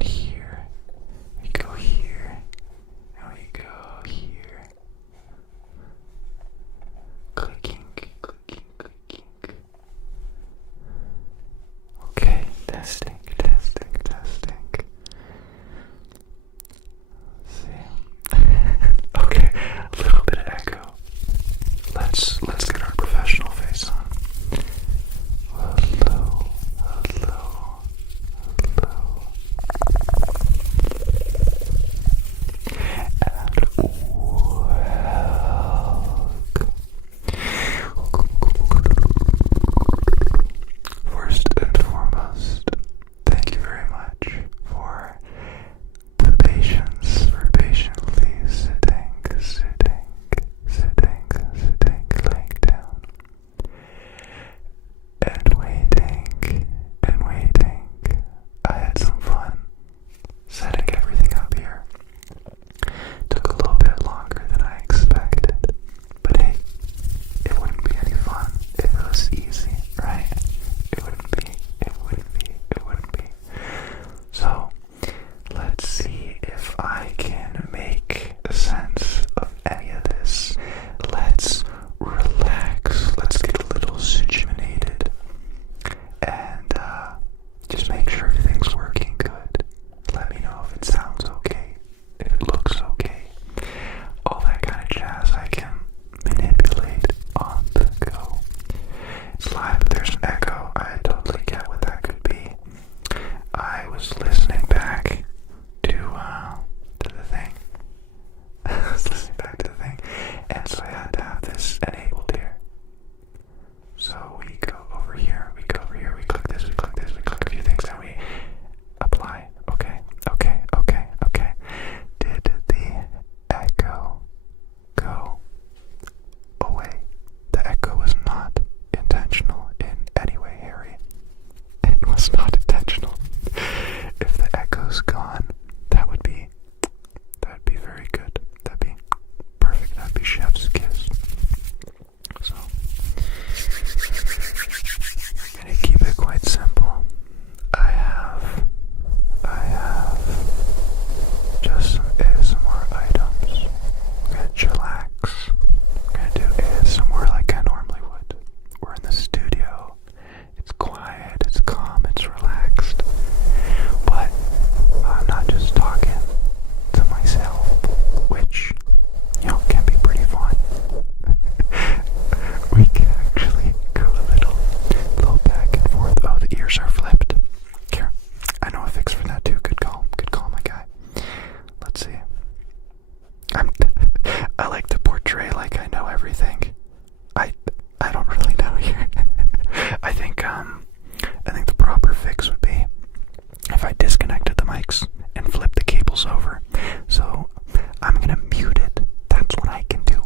in here. We go here. And we go here. Clicking, clicking, clicking. Okay, testing, testing, testing. Let's see. Okay, a little bit of echo. Let's get our professional face on. Hello, hello, hello. First and foremost, thank you very much for the patience, for patiently sitting, laying down, and waiting, and waiting. I had some fun setting everything up here. Took a little bit longer than I expected, but hey, it wouldn't be any fun if it was easy, right? It wouldn't be. So, let's see if I can make sense of any of this. Let's relax. Let's get a little situated and just make sure everything's working good. Let me know if it sounds okay, if it looks okay. All that kind of jazz I can manipulate on the go. It's live, but there's an echo. I totally get what that could be. I was listening back to the thing. I was listening back to the thing, and so I had to have this enabled here. So we go over here, we click this, we click a few things, and we apply. Okay. Did the echo go away? The echo was not intentional in any way, Harry. It was not intentional. If the echo's gone, that would be very good. That'd be perfect. That'd be chef's kiss. So, I'm gonna keep it quite simple. I have just some ASMR items. We're gonna chillax. We're gonna do ASMR like I normally would. We're in the studio. It's quiet, it's calm, it's relaxed. But I'm not just talking to myself, which, can be pretty fun. We can actually go a little back and forth. Oh, the ears are flipped. Here, I know a fix for that too. Good call, my guy. Let's see. I like to portray like I know everything. I don't really know here. I think the proper fix would be if I disconnected the mics and flipped the cables over. So I'm gonna mute it. That's what I can do.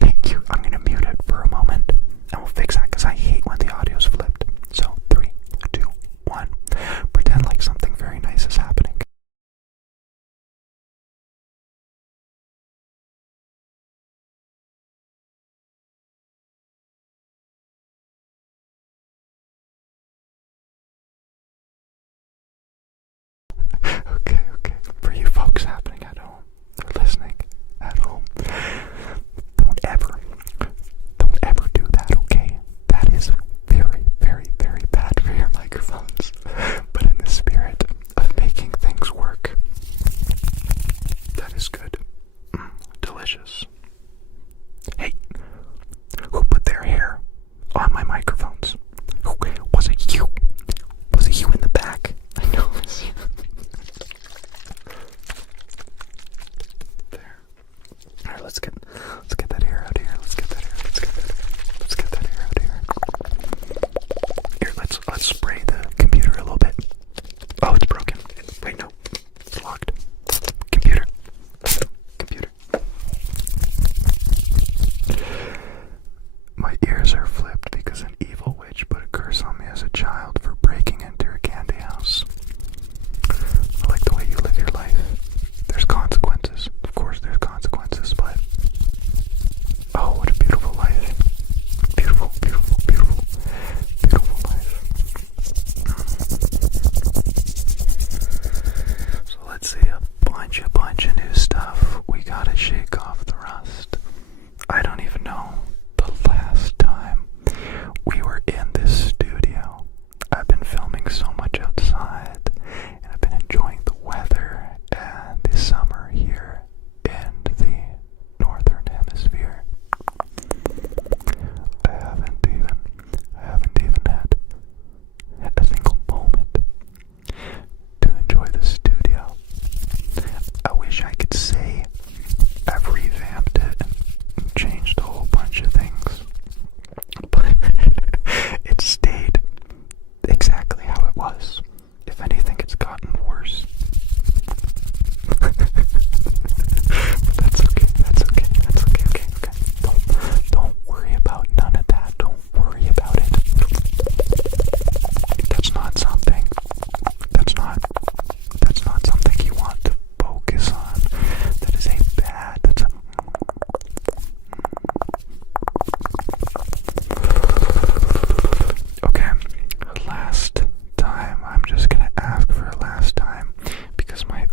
Thank you. I'm gonna mute it for a moment and we'll fix that because I hate when the audio's flipped. So 3, 2, 1. Pretend like something very nice is happening. Okay. For you folks happening at home, or listening at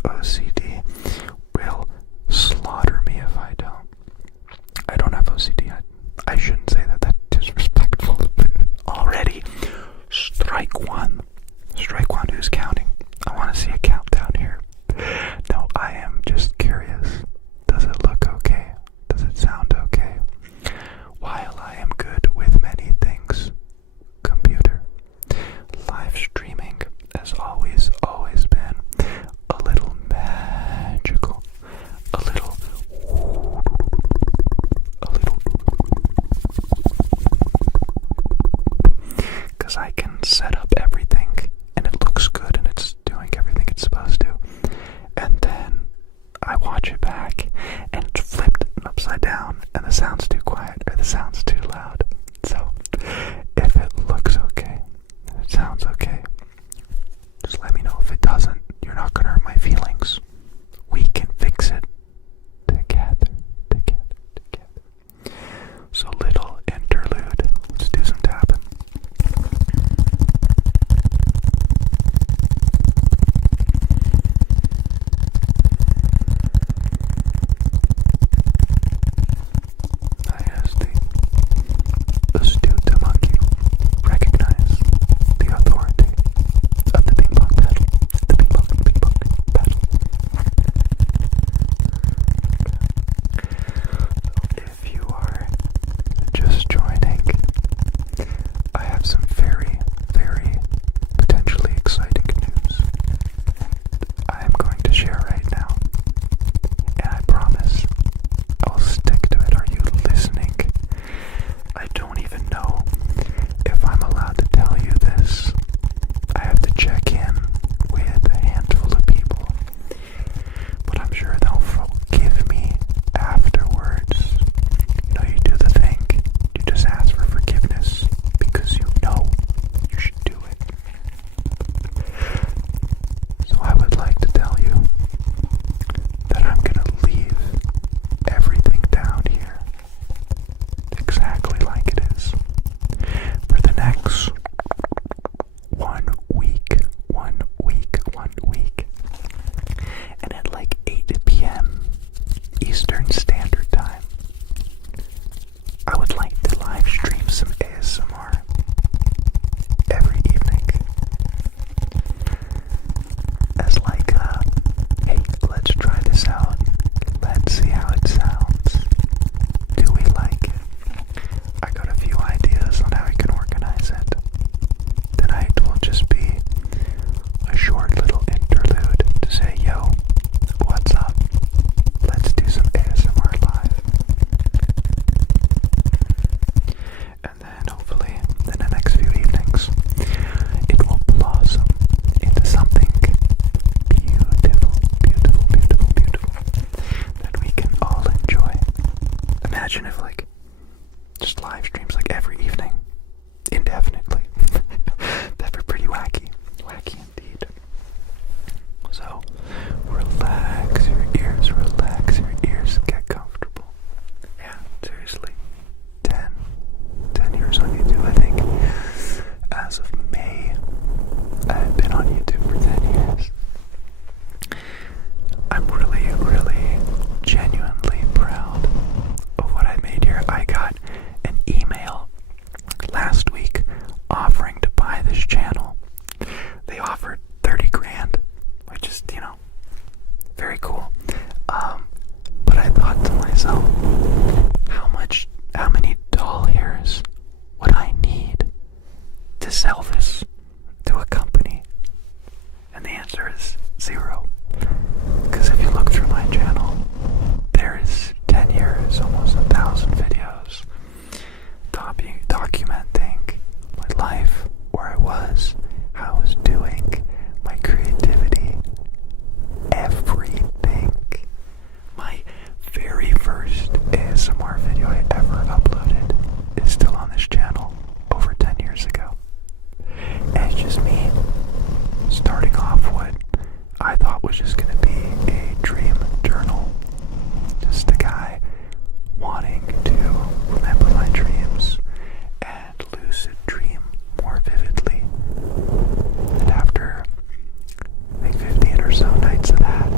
OCD will slaughter me if I don't. I don't have OCD. I shouldn't say that. That's disrespectful. Already. Strike one. Strike one. Who's counting? I want to see a countdown here. No, I am just curious. Does it look okay? Does it sound okay? While I am good with many things, computer, live streaming has always been a little magical. A little because I can set up everything and it looks good and it's doing everything it's supposed to, and then I watch it back and it's flipped upside down and the sound's too quiet or the sound's too loud. So if it looks okay and it sounds okay, just let me know. If it doesn't, you're not gonna hurt my feelings. We can fix it together. So little interlude. Let's do some tapping. I asked the astute monkey recognize the authority of the ping pong paddle. The ping pong paddle. If you are just joining, I have some very, very potentially exciting news I am going to share right now, and I promise I'll stick to it. Are you listening? I don't even know if I'm allowed to tell you this. I have to check in with a handful of people, but I'm sure they'll forgive me afterwards. You know, you do the thing, you just ask for forgiveness because you know you should do it. So I would like to tell you that I'm gonna leave everything down here exactly like it is for the next 1 week. And at like 8 p.m. Eastern Standard Time, I would like to live stream some ASMR every evening. As like, hey, let's try this out. Let's see how it sounds. Do we like it? I got a few ideas on how we can organize it. Tonight will just be a short little interlude to say, yo, what's up? Let's do some ASMR live. And then hopefully in the next few evenings, it will blossom into something beautiful that we can all enjoy. Imagine if like just live streams like every evening, indefinitely. That'd be pretty wacky indeed. So relax your ears, get comfortable. Yeah, seriously. 10 years on YouTube, I think. As of May, I've been on YouTube for 10 years. I'm really, really genuinely proud of what I made here. I got an email last week offering to buy this channel. They offered 30 grand, which is, very cool. But I thought to myself, how many doll hairs would I need to sell this to a company? And the answer is 0. Because if you look through my channel, there is 10 years, almost 1,000 videos documenting my life, where I was, how I was doing, my creativity, everything. My very first ASMR video I ever uploaded is still on this channel over 10 years ago. And it's just me starting off what I thought was just going to be a dream journal. Just a guy wanting to remember my dreams and lucid dream more vividly. And after like 15 or so nights of that,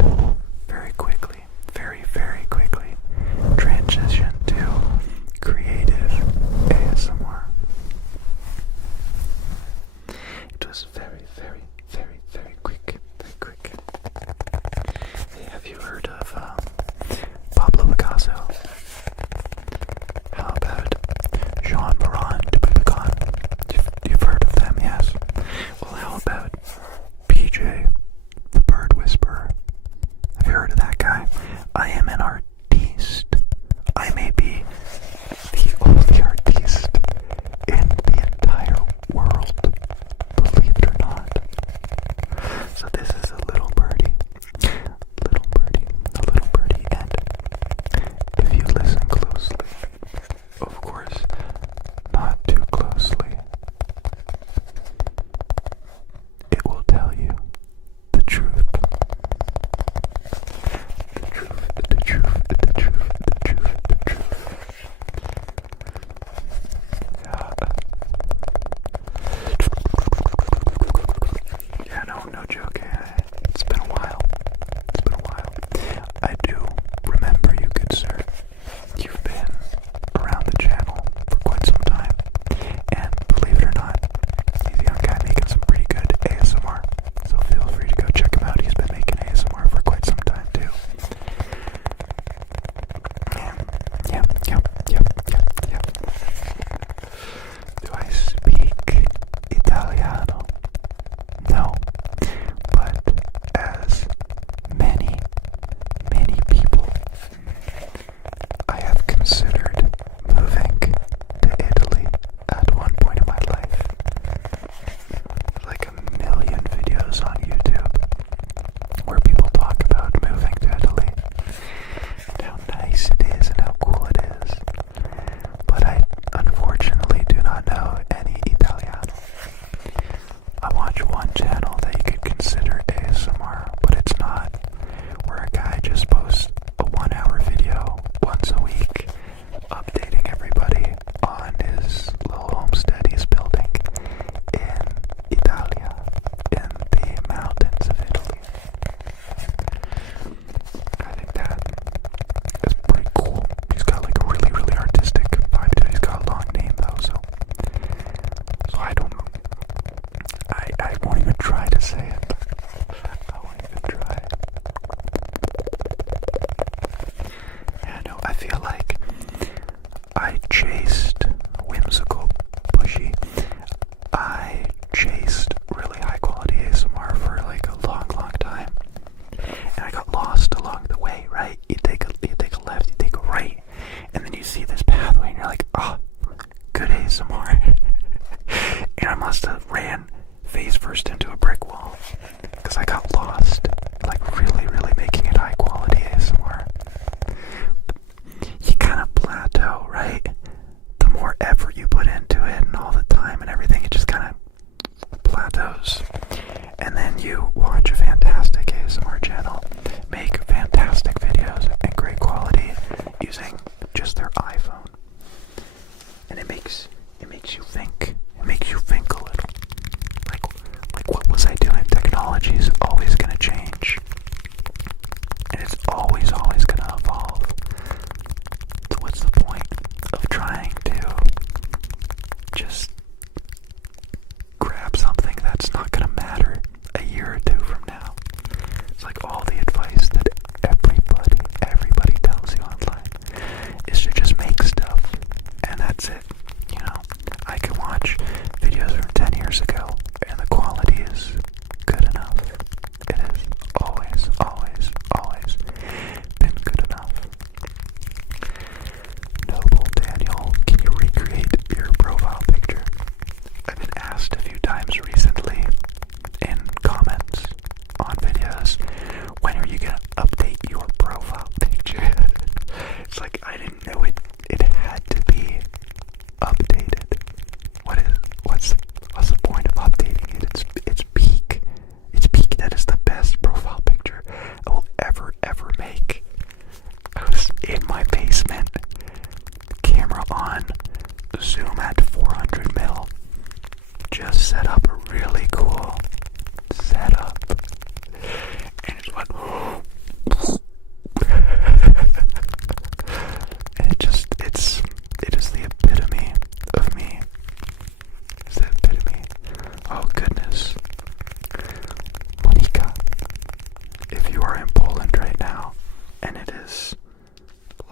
if you are in Poland right now, and it is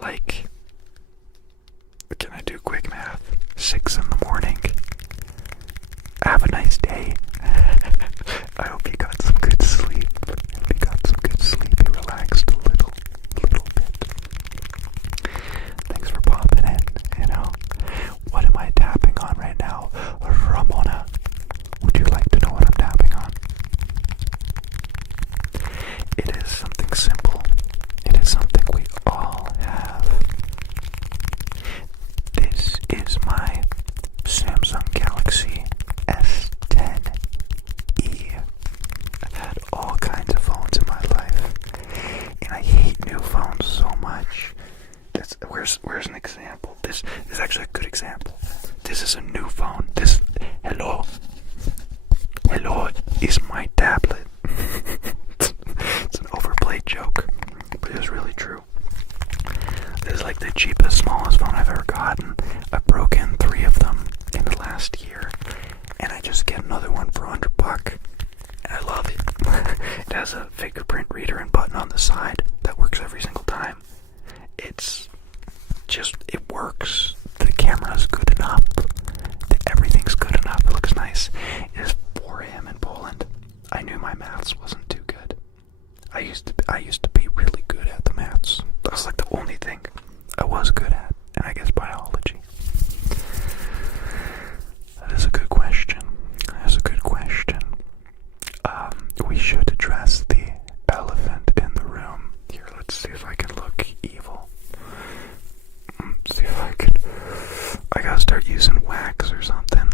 like, can I do quick math? 6 in the morning. Have a nice day. I hope you got some good sleep. If you got some good sleep, you relaxed a little bit. Thanks for popping in, you know. What am I tapping on right now? Ramona, would you like to know what I'm tapping on? It is something simple. It is something we all have. This is my Samsung Galaxy S10e. I've had all kinds of phones in my life, and I hate new phones so much. Where's an example? This is actually a good example. This is a new phone. Hello is my tablet. It's an overplayed joke, but it's really true. This is like the cheapest, smallest phone I've ever gotten. I've broken 3 of them in the last year, and I just get another one for $100, and I love it. It has a fingerprint reader and button on the side that works every single time. It works. The camera's good enough. Everything's good enough. It looks nice. It is 4 a.m. in Poland. I knew my maths wasn't too good. I used to be really good at the maths. That was like the only thing I was good at, and I guess biology. That is a good question. We should address the elephant in the room. Here, let's see if I can look evil. See if I gotta start using wax or something.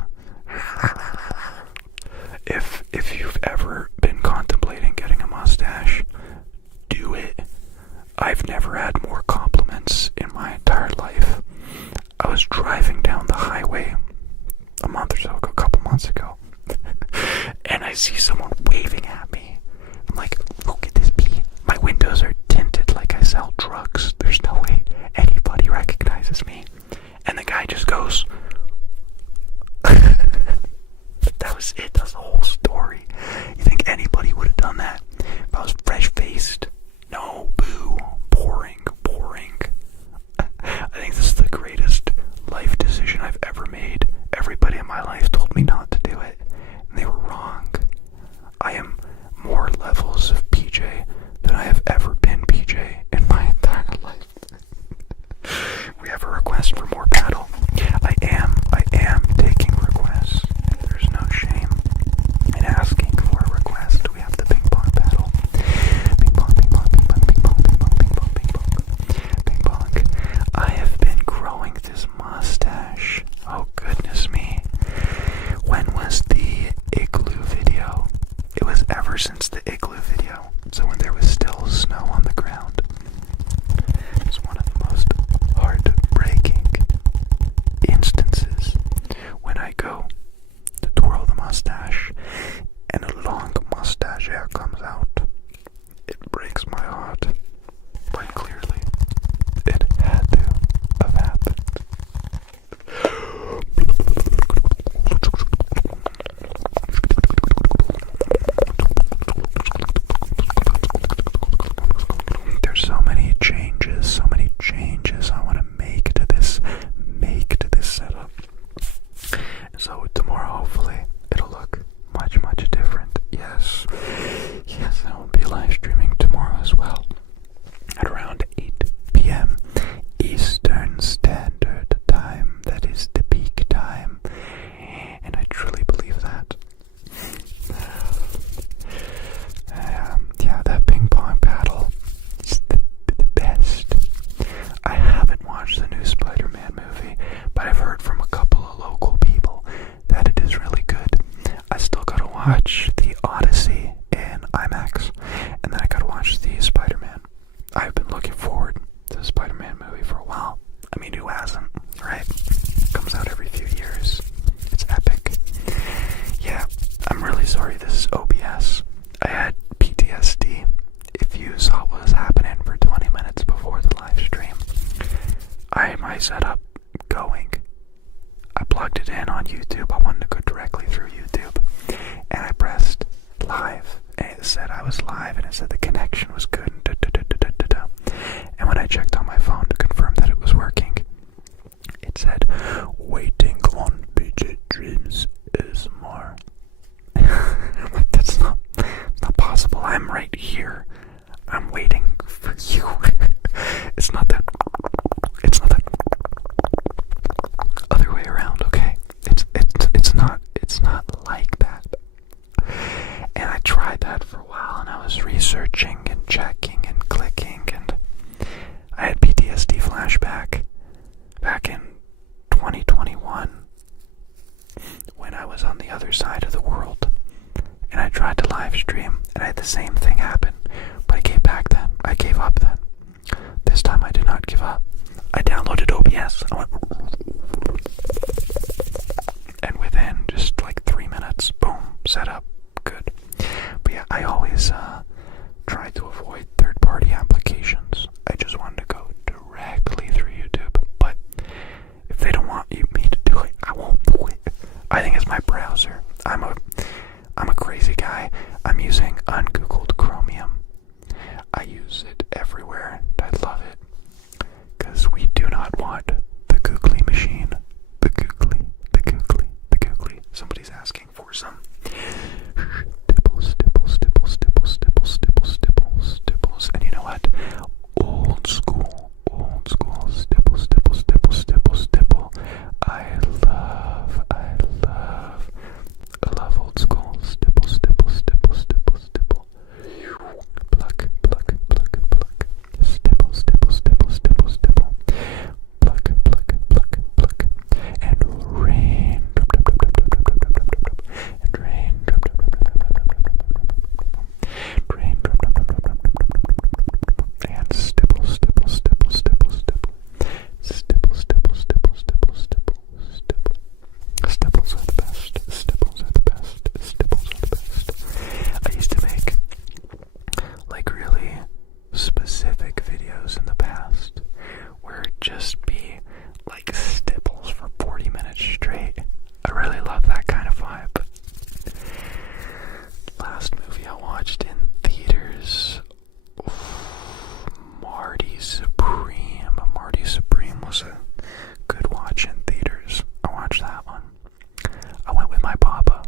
If you've ever been contemplating getting a mustache, do it. I've never had more compliments in my entire life. I was driving down the highway a couple months ago, and I see someone waving at me. I'm like, who could this be? My windows are tinted like I sell drugs. There's no way anybody recognizes me. And the guy just goes, that was it. That's the whole story. You think anybody would have done that? If I was fresh-faced? No, boo. Boring. I think this is the greatest life decision I've ever made. Everybody in my life told me not to do it, and they were wrong. I am more levels of PJ than I have ever been PJ in my entire life. We have a request for more paddle. I am taking requests. There's no shame in asking for a request. We have the ping pong paddle. Ping pong. I have been growing this mustache. Oh goodness me. When was the igloo video? It was ever since the igloo video. So when there was still snow on the ground. It's one of the most heartbreaking instances when I go to twirl the mustache and a long mustache hair comes out. It breaks my heart, but clearly it had to have happened. There's same thing happen. But I gave back then. I gave up then. This time I did not give up. I downloaded OBS. I went, and within just like 3 minutes, boom, set up, good. But yeah, I always try to avoid third-party applications. I just wanted to go directly through YouTube. But if they don't want me to do it, I won't do it. I think it's my browser. I'm a crazy guy. I'm using ungoogled Chromium. I use it everywhere. I love it. Because we do not want the googly machine. The googly. Somebody's asking for some stipple. And you know what? Old school stipple. I love old school stipple. Pluck. Stipple. Pluck. And rain. And rain. And stipple. Stipples are the best. I used to make like really specific videos in the past where it'd just be like stipples for 40 minutes straight. I really love that kind of vibe. Last movie I watched in theaters, Marty Supreme was a good watch in theaters. I watched that one. I went with my papa.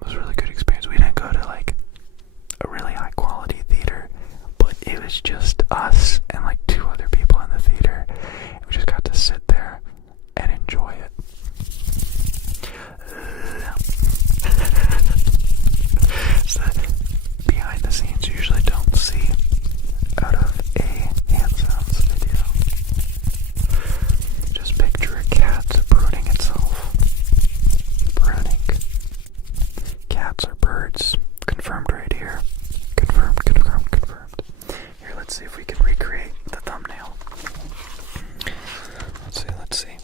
It was a really good experience. We didn't go to like a really high quality theater, but it was just us and like 2 other people in the theater. And we just got to sit there and enjoy it. It's the behind the scenes you usually don't see out of a hand sounds video. Just picture a cat pruning itself. Pruning. Cats are birds. Confirmed right here. Confirmed. Here, let's see if we can recreate the thumbnail. Let's see.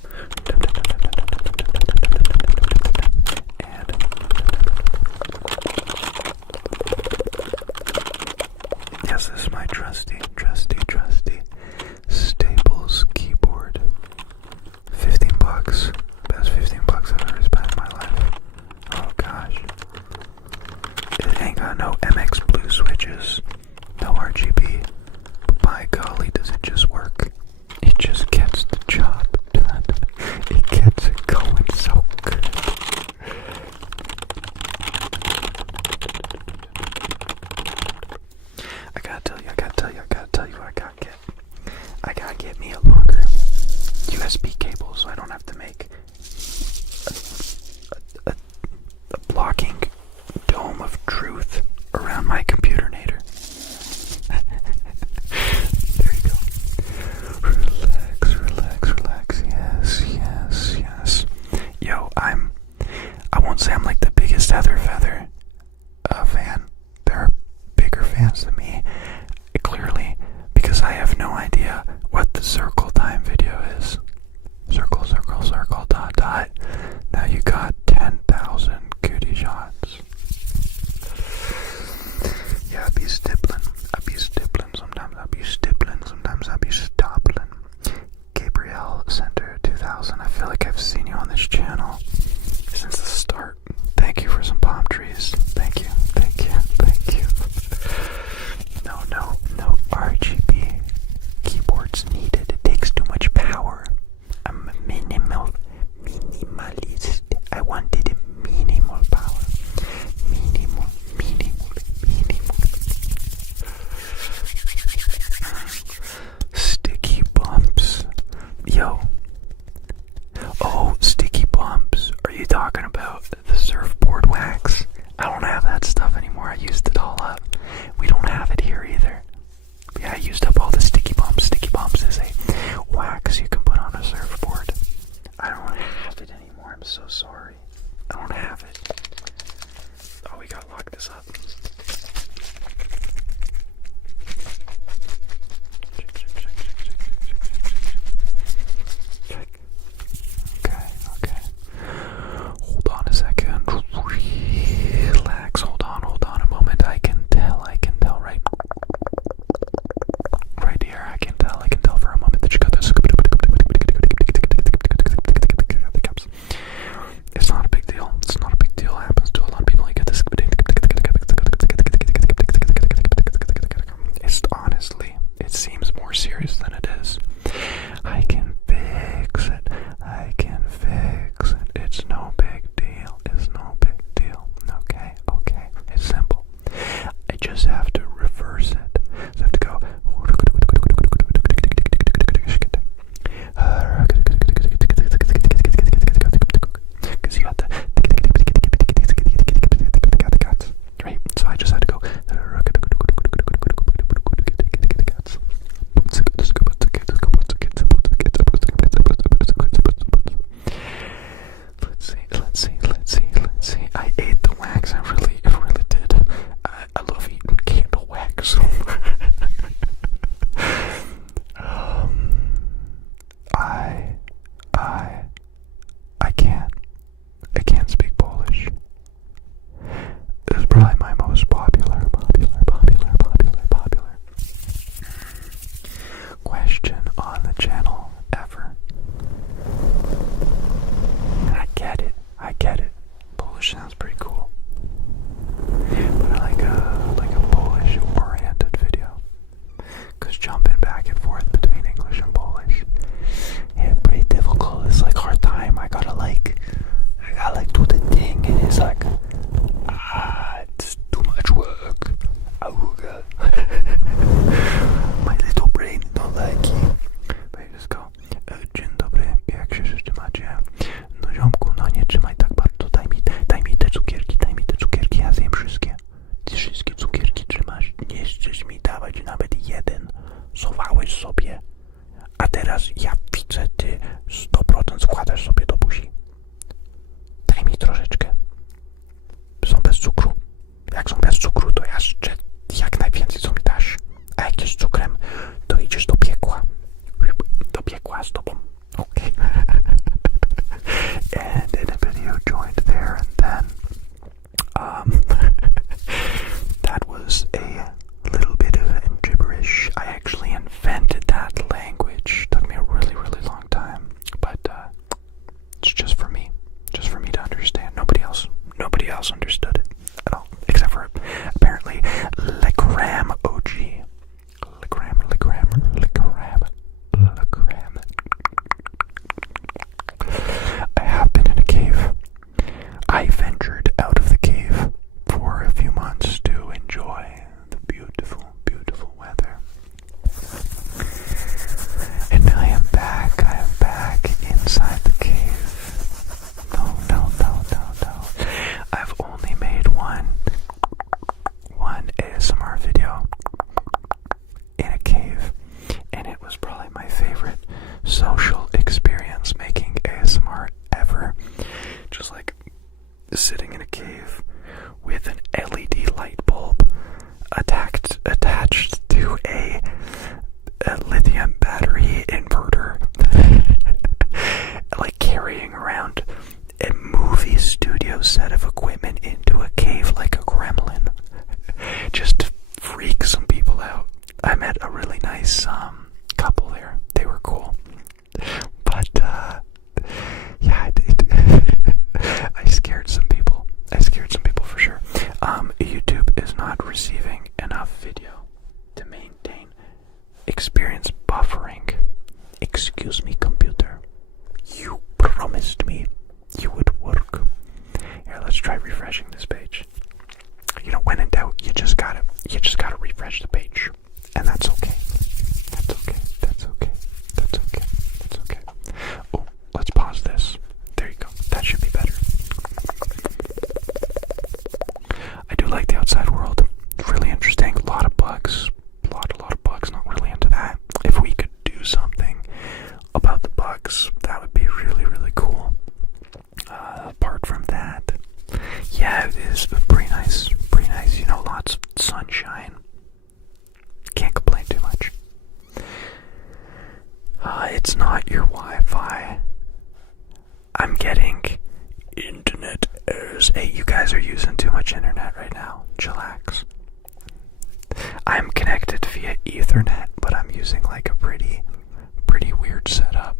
And yes, this is my trusty Staples keyboard. $15. Best $15 I've ever spent in my life. Oh gosh. It ain't got no MX Blue switches, no RGB, but by golly does it just work. It just gets the job done. It gets it going so good. I gotta tell you what I gotta get. I gotta get me a longer USB cable so I don't have to make a blocking dome of truth around my computer nader. There you go. Relax. Yes. Yo, I won't say I'm like the biggest Heather Feather fan. There are bigger fans than me, clearly, because I have no idea what the circle time video is. Circle, dot. Now you got 10,000 goodie shots. Yeah, I be stippling. Sometimes I be stippling. Sometimes I be stoppling. Gabrielle Center 2000. I feel like I've seen you on this channel since the start. Thank you for some palm trees. Thank you. No RGB keyboards needed. It takes too much power. I'm a minimalist. I wanted minimal power. Minimal. Sticky bumps. Yo. Oh, sticky bumps. Are you talking about the surfboard wax? I don't have that stuff anymore. I used it all up. We don't have it here either. But yeah, I used up all the sticky bumps. Sticky bumps is a wax you can put on a surfboard. I don't have it anymore. I'm so sorry. I don't have it. Oh, we gotta lock this up. jumping back and forth between English and Polish. Yeah, pretty difficult. It's like hard time. I gotta do the thing, and it's like, it's too much work. Auga. My little brain don't like it. But I just go, dzień dobry, jak się wszyscy macie? No ziomku, no nie trzymaj tak bardzo, daj mi te cukierki, ja zjem wszystkie. Ty wszystkie cukierki trzymasz, nie chcesz mi dawać nawet jeden. Schowałeś sobie. A teraz ja widzę, ty 100% składasz sobie do buzi. Daj mi troszeczkę. Są bez cukru. Jak są bez cukru, to ja jeszcze jak najwięcej co mi dasz. A jak jest z cukrem, to idziesz do piekła. Do piekła z tobą. Okay. And in a video joined there and then that was a little bit of gibberish. I actually invented that language. Took me a really, really long time. But it's just for me to understand. Nobody else understood it at all, except for apparently Legram OG. Legram. I have been in a cave. I ventured out of the cave for a few months to enjoy the beautiful, beautiful weather. And I am back inside the cave. No. I've only made one ASMR video in a cave, and it was probably my favorite social experience making ASMR ever. Just like sitting in a cave with an LED light bulb attached to a lithium battery inverter, like carrying around a movie studio set of equipment into a cave like a gremlin, just to freak some people out. I met a really nice couple there. They were cool, but yeah, I scared some people. For sure. YouTube is not receiving enough video to maintain experience buffering. Excuse me, computer. You promised me you would work. Here, let's try refreshing this page. You know, when in doubt, you just gotta refresh the page, and that's okay. That's okay. Oh, let's pause this. There you go. That should be better. I do like the outside world. It's really interesting. A lot of bugs. A lot of bugs. Not really into that. If we could do something about the bugs, that would be really, really cool. Apart from that, yeah, it is pretty nice. You know, lots of sunshine. Can't complain too much. It's not your Wi-Fi. I'm getting internet errors. Hey, you guys are using too much internet right now. Chillax. I'm connected via Ethernet, but I'm using like a pretty weird setup.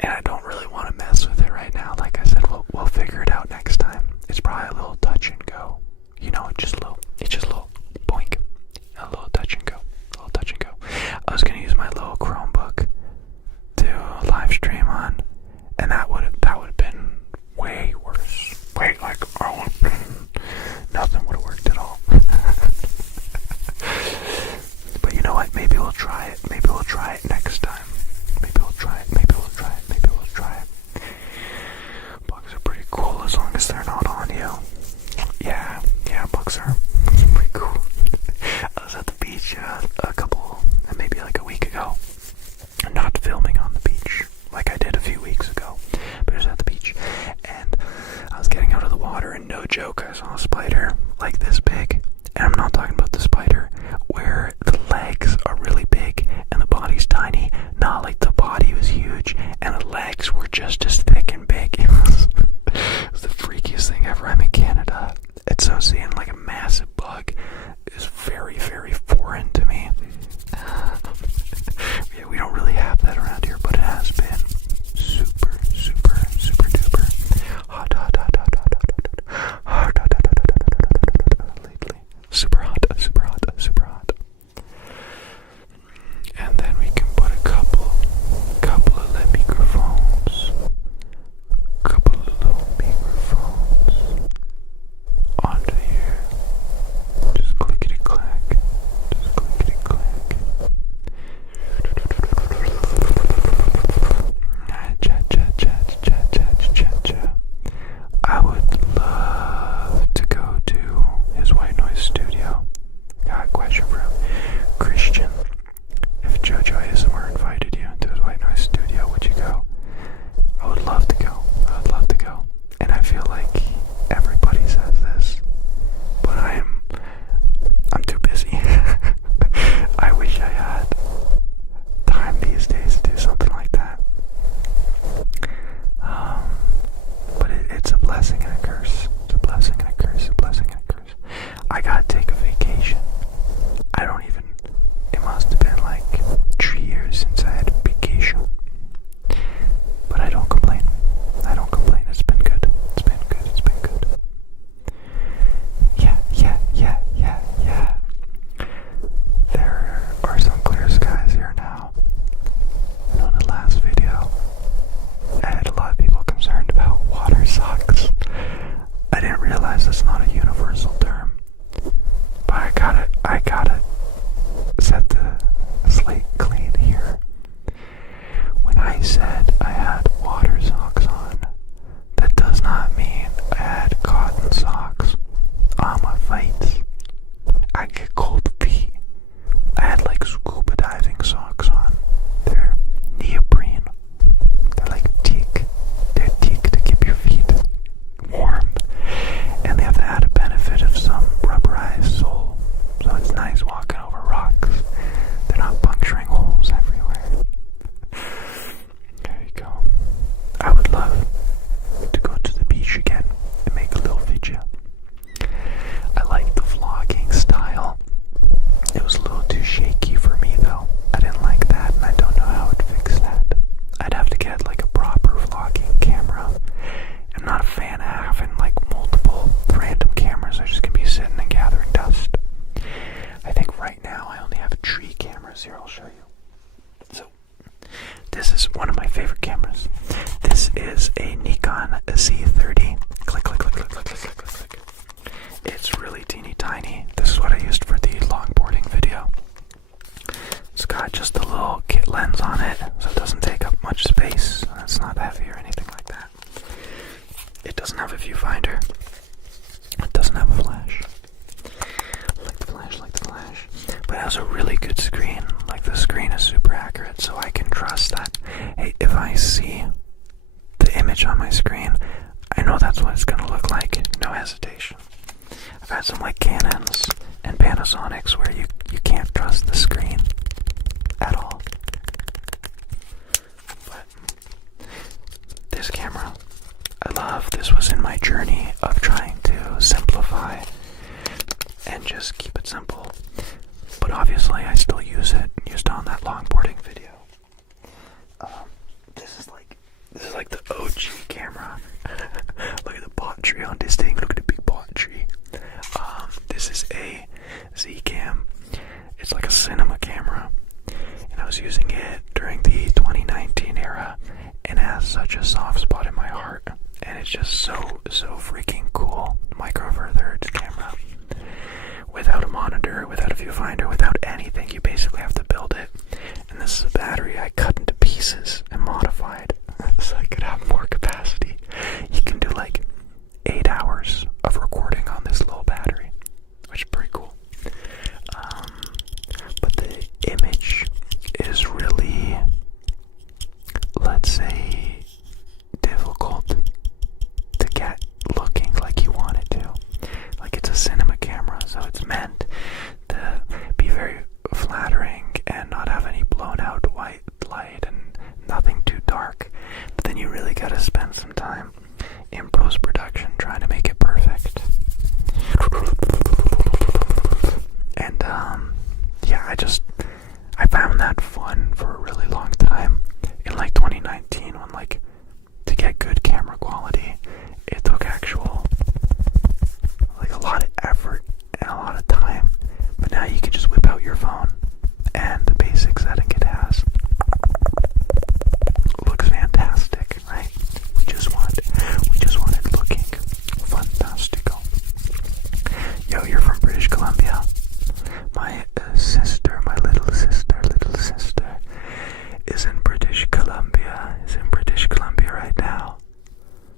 And I don't really want to mess with it right now. Like I said, we'll figure it out next time. It's probably a little touch and go. You know, it's just a little boink. A little touch and go. I was gonna use my little Chromebook to live stream on, and that would have been way worse. Nothing would have worked at all. But you know what? Maybe we'll try it. Maybe we'll try it next time. Maybe we'll try it. Bugs are pretty cool as long as they're not on you. Yeah, bugs are pretty cool. I was at the beach maybe like a week ago. Not filming on the beach like I did a few weeks ago, but I was at the beach, and I was getting out of the water, and no joke, I saw a spider like this big. And I'm not talking about the spider where the legs are really big and the body's tiny. cameras. Here, I'll show you. So, this is one of my favorite cameras. This is a Nikon Z30. Click, click, click, click, click, click, click, click. It's really teeny tiny. This is what I used for the longboarding video. It's got just a little kit lens on it, so it doesn't take up much space. It's not heavy or anything like that. It doesn't have a viewfinder. It doesn't have a flash. Like the flash. But it has a really good screen. Like, the screen is super accurate, so I can trust that, hey, if I see the image on my screen, I know that's what it's gonna look like. No hesitation. I've had some like Canons and Panasonics where you can't trust the screen at all. But this camera, I love. This was in my journey of trying to simplify and just keep it simple. But obviously I still use it. Used on that longboarding video. This is like the OG camera. Look at the pot tree on this thing. Look at the big pot tree. This is a Z-Cam. It's like a cinema camera. And I was using it during the 2019 era. And it has such a soft spot in my heart. And it's just so freaking cool. Micro Four Thirds camera. Without a monitor, without a viewfinder, without anything. You basically have to build it. And this is a battery I cut into pieces and modified so I could have more capacity. You can do like 8 hours of recording on this little battery, which is pretty cool. But the image is really, let's say, difficult to get looking like you want it to. Like, it's a cinema camera, so it's meant to be very flattering and not have any blown out white light and nothing too dark. But then you really gotta spend some time in post-production trying to make it perfect. And yeah, I found that fun for a really long time. In like 2019, when like, to get good camera quality, it took actual, like, a lot of effort and a lot of time. But now you can just whip out your phone and the basic setting it has looks fantastic, right? We just want it looking fantastical. Yo, you're from British Columbia. My sister, my little sister is in British Columbia. Right now.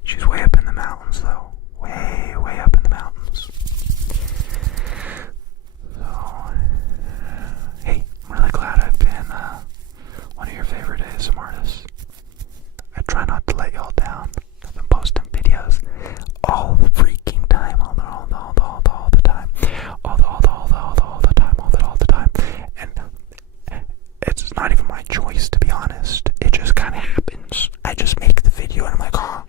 She's way up in the mountains, though. Way up in the mountains. So, hey, I'm really glad I've been one of your favorite ASM artists. I try not to let y'all down. I've been posting videos all the freaking time, all the time, and it's not even my choice, to be honest. It just kind of happens. I just make the video and I'm like, oh,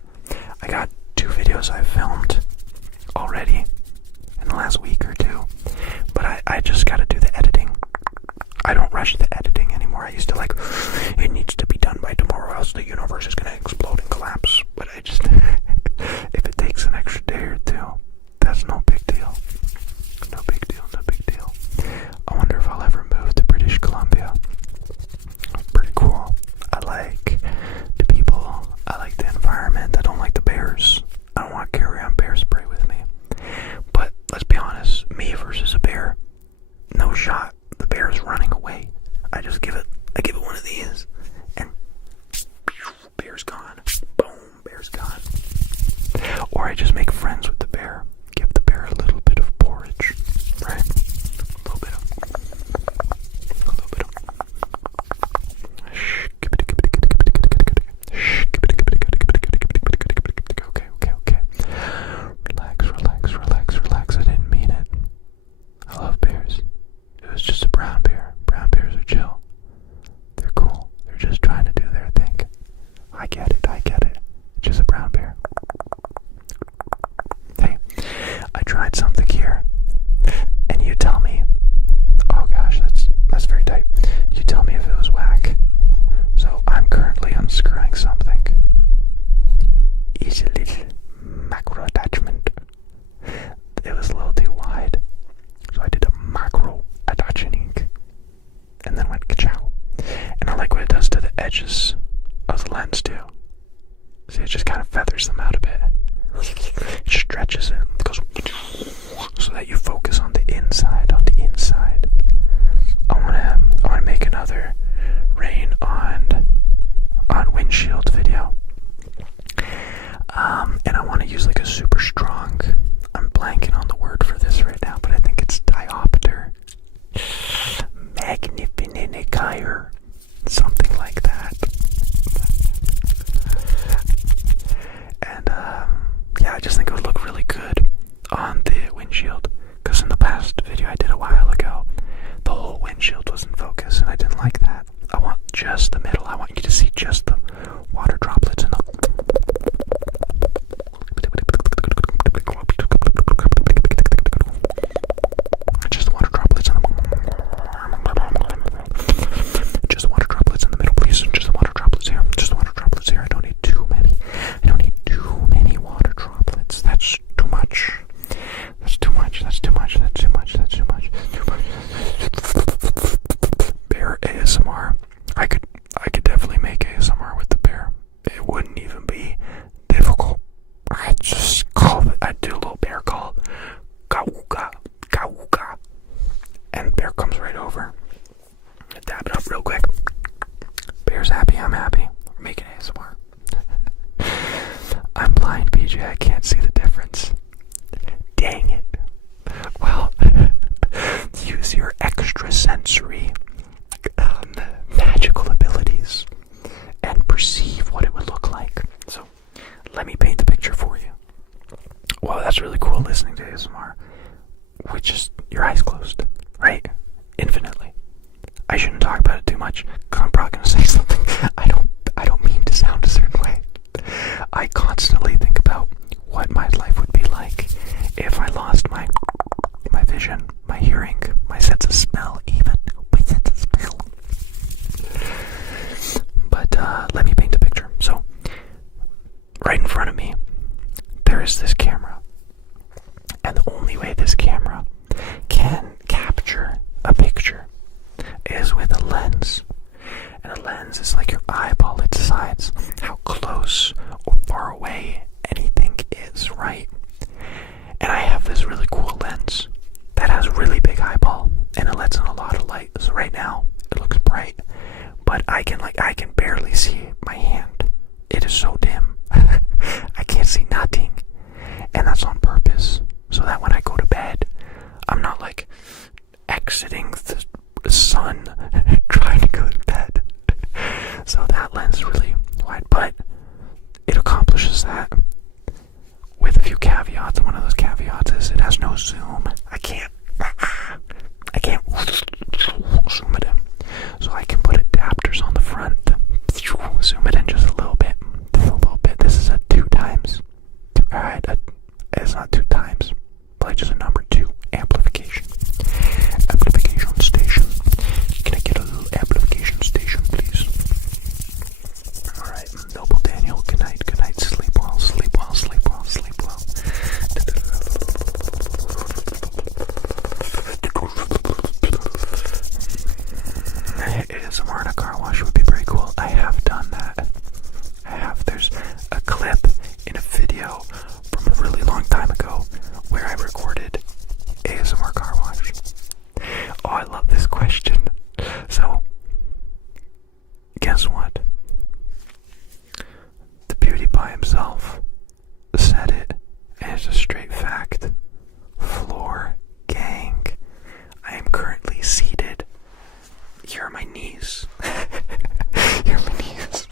I got 2 videos I filmed already in the last week or 2, but I just gotta do the editing. I don't rush the editing anymore. I used to, like, it needs to be done by tomorrow, else the universe is gonna explode and collapse. But I just, if it takes an extra day or 2, that's no big deal. No big deal. I wonder if I'll ever move to British Columbia. Pretty cool. I like the people. I like the environment. I don't like the bears. I don't want to carry on bear spray with me. But let's be honest, me versus a bear, no shot. The bear is running away. I give it one of these, and bear's gone. Boom, bear's gone. Or I just make friends with the bear. Give the bear a and then went ka-chow. And I like what it does to the edges of the lens too. See, it just kind of feathers them out a bit. It stretches it. It goes so that you focus on the inside. I wanna make another rain on windshield video. And I want to use like a super strong, I'm blanking on the word for this right now, but I think it's diopter, magnifier, something like that. And yeah, I just think it would look really good on the windshield, because in the past video I did a while ago, the whole windshield was in focus and I didn't like that. I want just the middle. I want you to see just the water droplets in the middle, please. Just the water droplets here. Just the water droplets here. I don't need too many. I don't need too many water droplets. That's too much. That's too much. That's too much. That's too much. That's too much. Too much. Bear ASMR. I could definitely make ASMR with the bear. It wouldn't even be difficult. I'd do a little bear call. Gawooga, gawooga. And bear comes right over. Dab it up real quick. Bear's happy, I'm happy. We're making ASMR. I'm blind, PJ. I can't see the difference. Dang it. Well, use your extrasensory magical abilities and perceive what it would look like. So, let me paint the picture for you. Wow, that's really cool listening to ASMR with just your eyes closed, right? Infinitely. I shouldn't talk about it too much, because I'm probably gonna say something. I don't mean to sound a certain way. I constantly think about what my life would be like if I lost my vision, my hearing, my sense of smell, even my sense of smell. But let me paint a picture. So, right in front of me, there is this camera, and the only way this camera can capture a picture is with a lens. And a lens is like your eyeball. It decides how close or far away anything is, right? And I have this really cool lens that has a really big eyeball, and it lets in a lot of light. So right now it looks bright, but I can barely see my hand. It is so dim. I can't see nothing. And that's on purpose, so that when I go to bed, I'm not like exiting the sun trying to go to bed. So that lens is really wide, but it accomplishes that with a few caveats. One of those caveats is it has no zoom. I can't zoom it in. So I can put adapters on the front, zoom it in just a little bit. This is a 2x. Alright, it's not 2x, but like just a number 2 amplification. Amplification station. Can I get a little amplification station, please? Alright, Noble Daniel, good night, sleep well, sleep well, sleep well, sleep well. ASMR in a car wash would be very cool. I have done that. There's a clip in a video from a really long time ago where I recorded ASMR car wash. Oh, I love this question. So, guess what? The beauty by himself said it, and it's a straight fact. Floor gang. I am currently seated. Here are my knees. Here are my knees.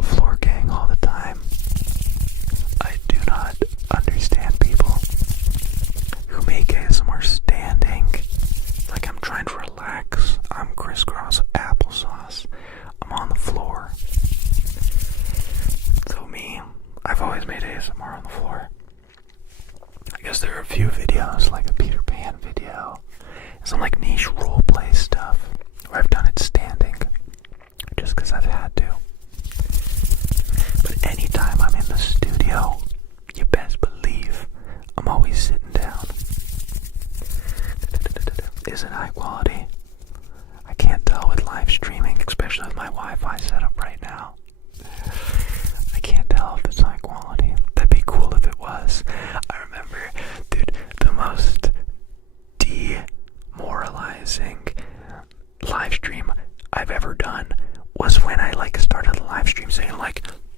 Floor gang all the time. I do not understand people who make ASMR standing. Like I'm trying to relax. I'm crisscross applesauce. I'm on the floor. So me, I've always made ASMR on the floor. I guess there are a few videos, like a Peter Pan video, and some like niche roleplay stuff, where I've done it standing, just because I've had to. But anytime I'm in the studio, you best believe I'm always sitting down. isn't high quality. I can't tell with live streaming, especially with my Wi-Fi setup right now. I can't tell if it's high quality. That'd be cool if it was. I remember, dude, the most demoralizing live stream I've ever done was when I started the live stream saying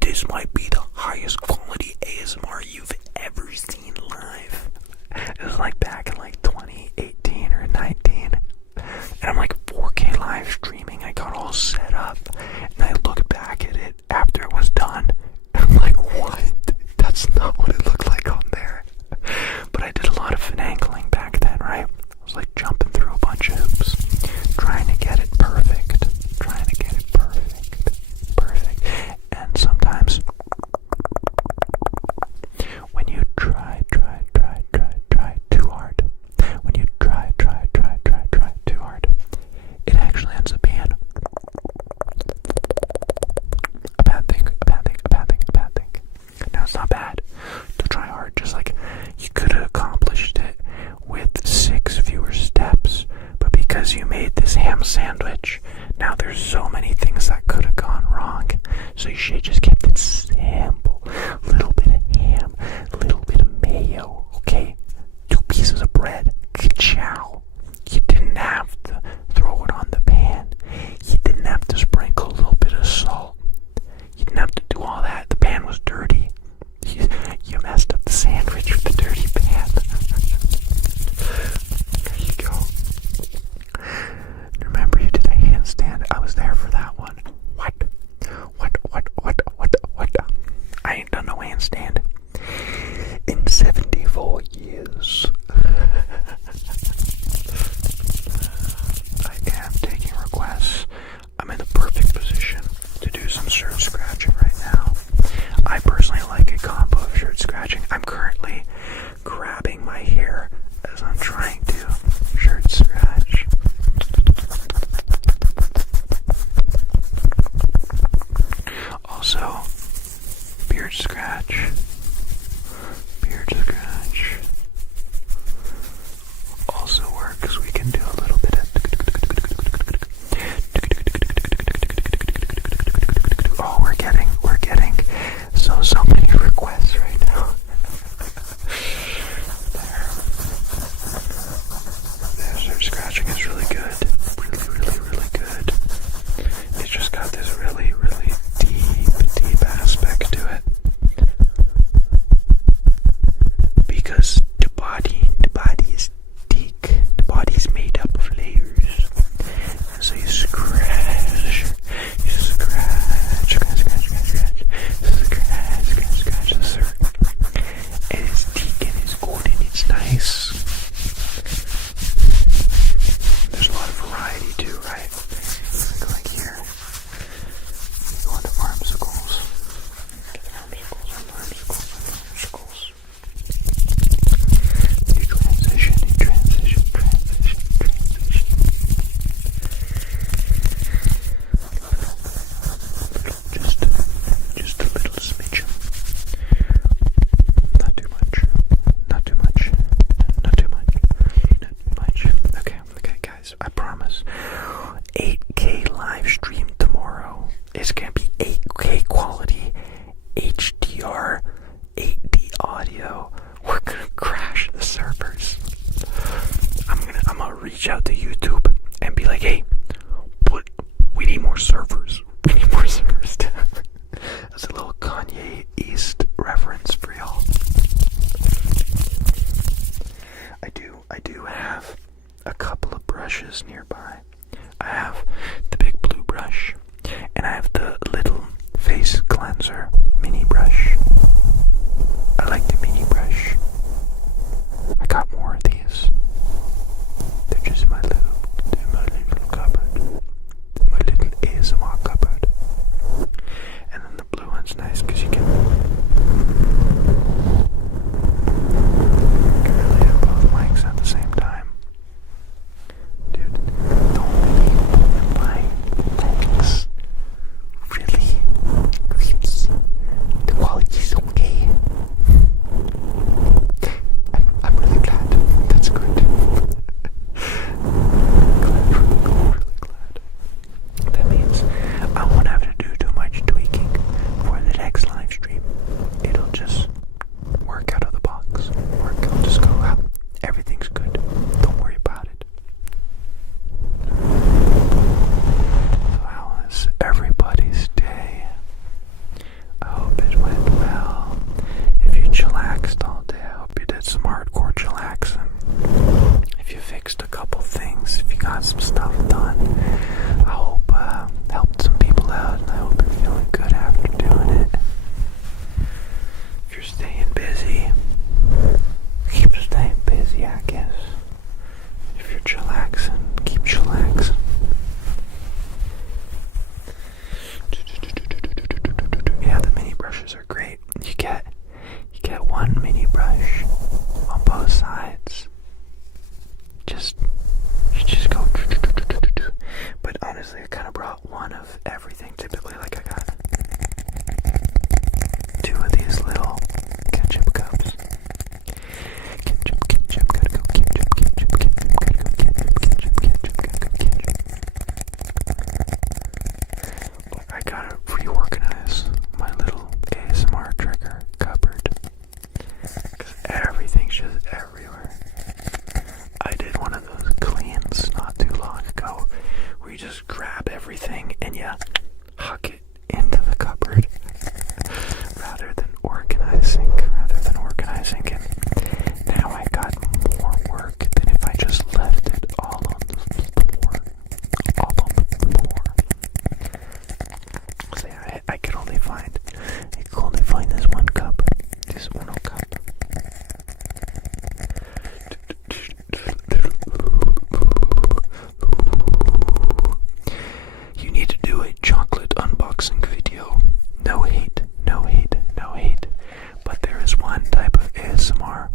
this might be the highest quality ASMR you've ever seen live. It was back in 2018 or 19. And I'm 4K live streaming. I got all set up and I looked back at it after it was done. And I'm like, what? That's not what it looked like on there. But I did a lot of finagling back then, right? I was jumping through a bunch of hoops, trying to get it perfect. And sometimes when you try too hard, too hard, it actually ends up being a bad thing. Now it's not bad to try hard, just you could have accomplished it with 6 fewer steps, but because you made this ham sandwich, now there's so many things that could have gone wrong. So you should have just kept it simple. A little bit of ham, a little bit of mayo, okay? 2 pieces of bread. Ka-chow. You didn't have to throw it on the pan. You didn't have to sprinkle a little bit of salt. You didn't have to do all that. The pan was dirty. You messed up the sandwich with the dirty pan. There you go. Remember you did a handstand? I was there for that one. What? I ain't done no handstand in 74 years. I am taking requests. I'm in the perfect position to do some shirt scratching right now. I personally like a combo of shirt scratching. I'm currently grabbing my hair as I'm trying to shirt scratch. Also, beard scratch. Also works. We can do a little bit of. Oh, we're getting so many requests right now. There, scratching is really good. Really good. It's just got this really deep aspect to it. Because the body is thick. The body's made up of layers. And so you scratch the surface. And it's thick and it's good and it's nice. There's a lot of variety too, right? Like here. Go on to armsicles. Get the armsicles. You transition. Just a little smidge. Not too much. Okay, guys, I promise. 8K live stream tomorrow. It's gonna be 8K quality, HDR, 8D audio. We're gonna crash the servers. I'm gonna reach out to YouTube and be like, hey, we need more servers. That's a little Kanye East reference for y'all. I do have a couple of brushes nearby. I have the big blue brush, and I have the little face cleanser mini brush. I like the mini brush. I got more of these. They're just in my little cupboard. My little ASMR cupboard. And then the blue one's nice because you can really have both mics at the same time. Dude, don't leave my legs. Really? The quality's okay. I'm really glad. That's good. stuff done. I hope helped some people out, and I hope you're feeling good after doing it. If you're staying busy, keep staying busy, I guess. If you're chillaxing, keep chillaxing. Yeah, the mini brushes are great. You get one mini brush on both sides. You just go. But honestly, I kind of brought one of everything. Typically, like I got 2 of these little ketchup cups. Ketchup, gotta go ketchup, gotta go ketchup. But I gotta reorganize my little ASMR trigger cupboard. Because everything's just everywhere. I did one of those cleans not too long ago where you just grab everything and you huck it into the cupboard rather than organizing it. Now I got more work than if I just left it all on the floor. So yeah, I could only find this one cup. This one cup. You need to do a chocolate unboxing video. No hate. But there is one type of ASMR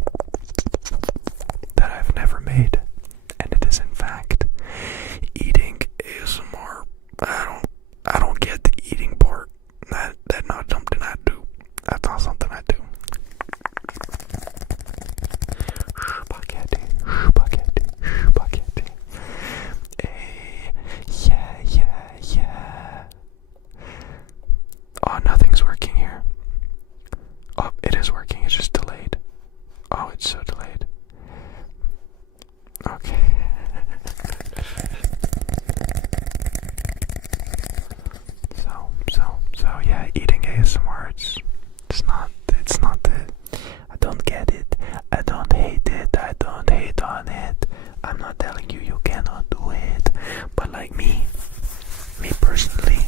that I've never made, and it is in fact eating ASMR. I don't get the eating part. That's not something I do. That's not something I do. Spaghetti. Yeah. Oh, nothing's working here. Oh, it is working. It's just delayed. Oh, it's so delayed. Okay. So yeah, eating ASMR, it's not the, I don't get it, I don't hate it, I don't hate on it. I'm not telling you you cannot do it, but like me personally,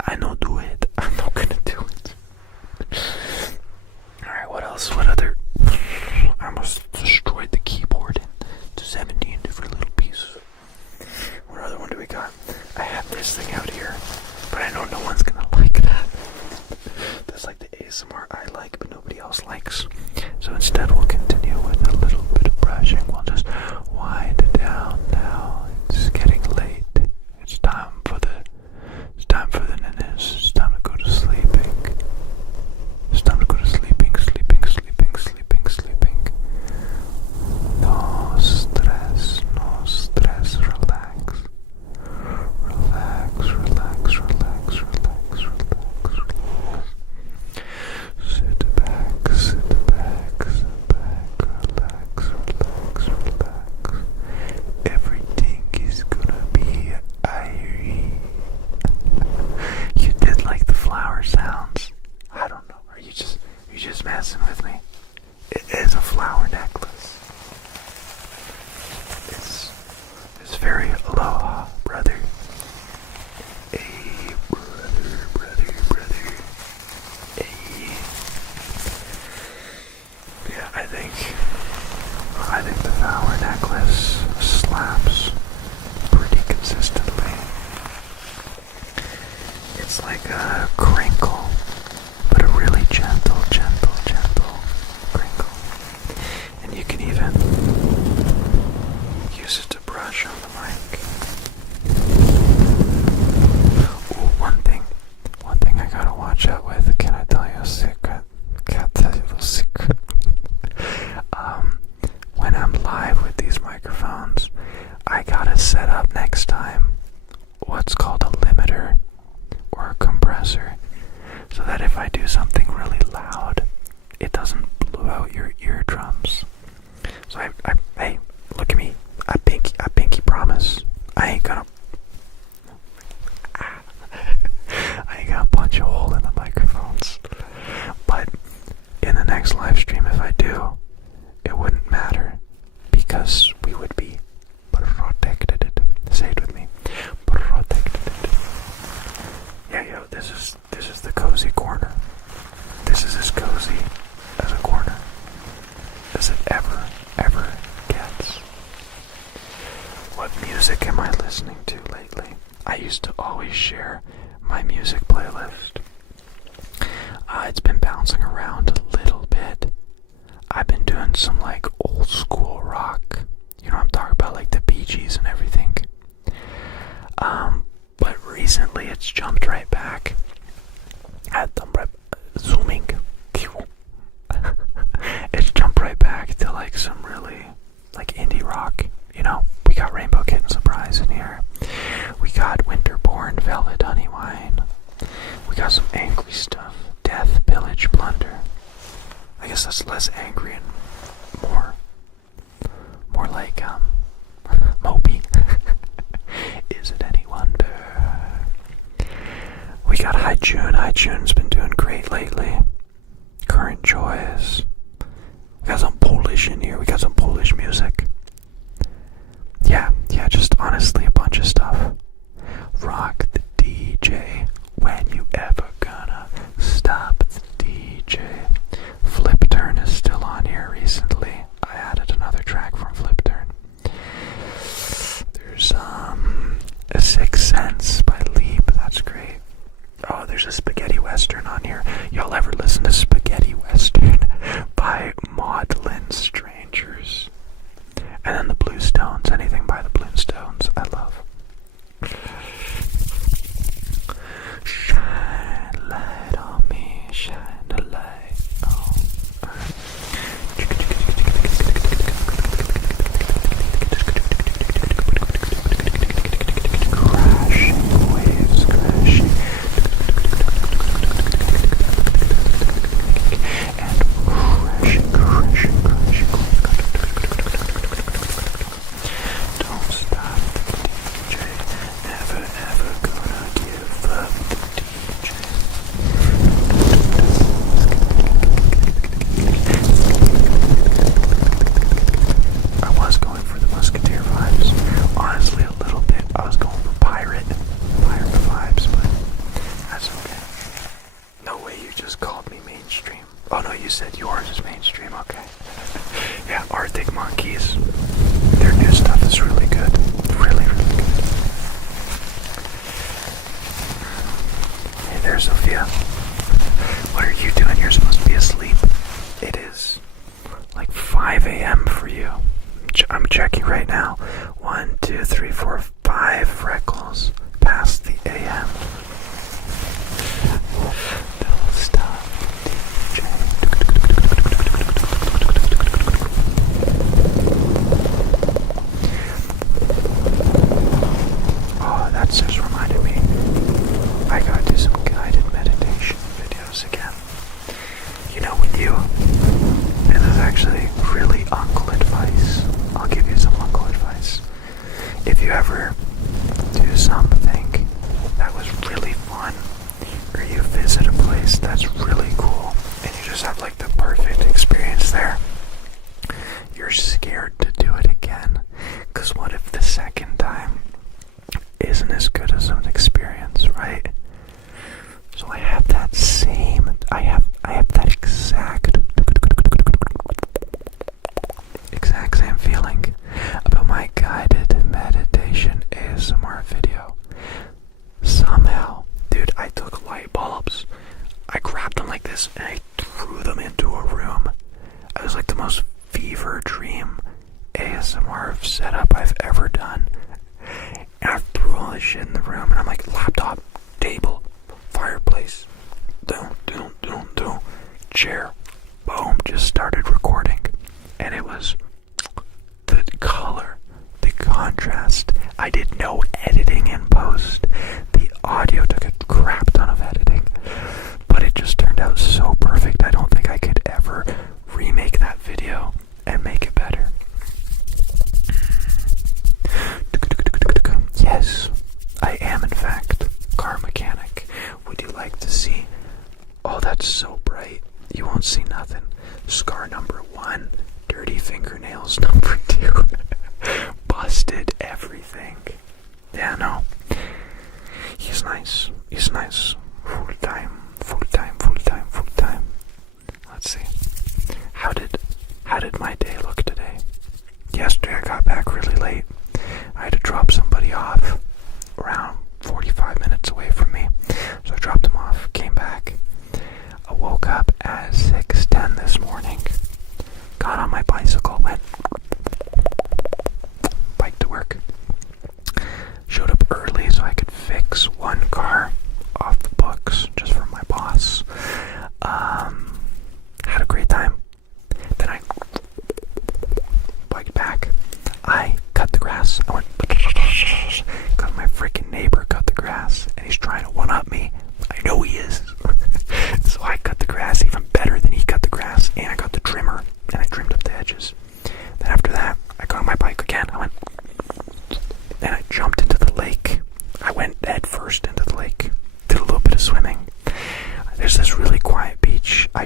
I don't do it. I'm not gonna do it. Alright, what else? What other? I almost destroyed the keyboard into 17 different little pieces. What other one do we got? I have this thing out here, but I know no one's gonna like that. That's like the ASMR I like, but nobody else likes. So instead, we'll continue with a little bit of brushing. We'll just wind it down now. It's getting late. It's time for the news. It's time to go to sleeping. It's time to go to sleeping. No stress, relax. Relax. Sit back, relax. Everything is gonna be airy. You did like the flower sounds. I don't know. Are you just messing with me? It is a flower necklace. It's very aloha, brother. Hey, brother. Hey. Yeah, I think the flower necklace slaps pretty consistently. It's like a crinkle, but a really gentle crinkle. And you can even use it to brush on the mic. Ooh, one thing I gotta watch out with. Can I tell you a secret? When I'm live with these microphones, I gotta set up next time what's called a limiter or a compressor, so that if I do something really loud, it doesn't blow out your eardrums. So hey, look at me. I pinky promise. I ain't gonna punch a hole in the microphones. But in the next live stream, if I do, it wouldn't matter because we would be protected. music am I listening to lately? I used to always share my music playlist. It's been bouncing around a little bit. I've been doing some like old school rock. You know what I'm talking about, like the Bee Gees and everything. But recently it's jumped right back. Zooming. It's jumped right back to like some really like indie rock. You know, we got Rainbow Kitten Surprise in here. We got Winterborn, Velvet Honeywine. We got some angry stuff. Death, Pillage, Plunder. I guess that's less angry and more like Moby. Is it any wonder? We got High June. High June's been doing great lately. Current Joys. We got some Polish in here. We got some Polish music. Yeah, just honestly a bunch of stuff. Rock the DJ. When you ever gonna stop the DJ? Flip Turn is still on here recently. I added another track from Flip Turn. There's A Sixth Sense by Leap. That's great. Oh, there's a Spaghetti Western on here. Y'all ever listen to Spaghetti Western by Maudlin Strangers? And then the Bluestones. Anything by the Bluestones, I love. Shine a light on me, shine a light on. Crashing waves, crashing. And crashing. Don't stop the DJ, never ever gonna give up the DJ. I was going for the Musketeer vibes. Honestly, a little bit. I was going for pirate vibes, but that's okay. No way you just called me mainstream. Oh no, you said yours is mainstream, okay. Yeah, Arctic Monkeys. Their new stuff is really good. Really good. Hey there, Sophia. What are you doing? You're supposed to be asleep. It is like 5 a.m. for you. I'm checking right now. 1, 2, 3, 4, 5 freckles past the a.m. Don't stop, DJ. Oh, that just reminded me. I gotta do some guided meditation videos again. You know, with you, and this is actually really uncle advice. I'll give you some uncle advice. If you ever do something that was really fun, or you visit a place that's really cool, and you just have like the perfect experience there, you're scared to do it again. Because what if the second time isn't as good as an experience, right? So I have that exact same feeling about my guided meditation ASMR video. Somehow, dude, I took light bulbs, I grabbed them like this, and I threw them into a room. It was like the most fever dream ASMR setup I've ever done. And I threw all this shit in the room, and I'm like, laptop, table, fireplace, chair, boom, just started recording. And it was the color, the contrast. I did no editing in post. The audio took a crap ton of editing, but it just turned out so perfect. I don't think I could ever remake that video and make it better. Yes, I am in fact car mechanic. Would you like to see? Oh, that's so bright. You won't see nothing. Scar number 1, dirty fingernails number 2. Busted everything. Yeah, no. He's nice. Full time. Let's see. How did my day look today? Yesterday I got back really late. I had to drop some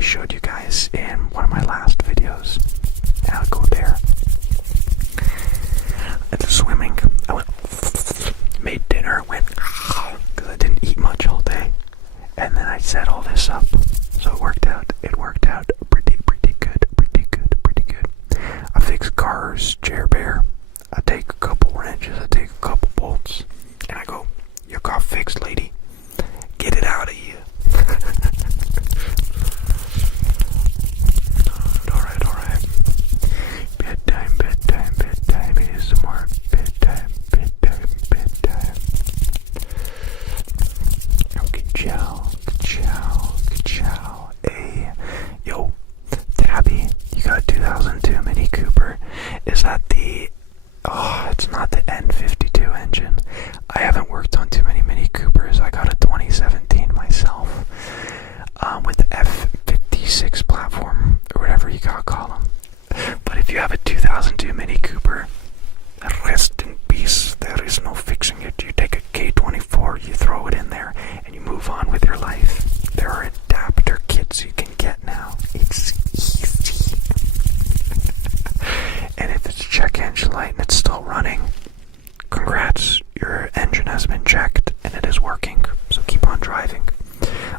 I showed you guys in one of my last videos. And I'll go there. At the swimming, I went, made dinner, went, because I didn't eat much all day. And then I set all this up. So it worked out pretty good. I fix cars, Jer Bear. I take a couple wrenches, I take a couple bolts, and I go, your car fixed, lady. Get it out of here. Alright. Bedtime. Here's some more bedtime. Okay, ciao. Hey, yo, Tabby, you got a 2002 Mini Cooper. Is that the... Oh, it's not the N52 engine. I haven't worked on too many Mini Coopers. I got a 2017 myself, with the F56 platform, or whatever you gotta call them. But if you have a 2002 Mini Cooper, rest in peace. There is no fixing it. You take a K24, you throw it in there, and you move on with your life. There are adapter kits you can get now. It's easy. And if it's check engine light and it's still running, congrats, your engine has been checked and it is working, so keep on driving.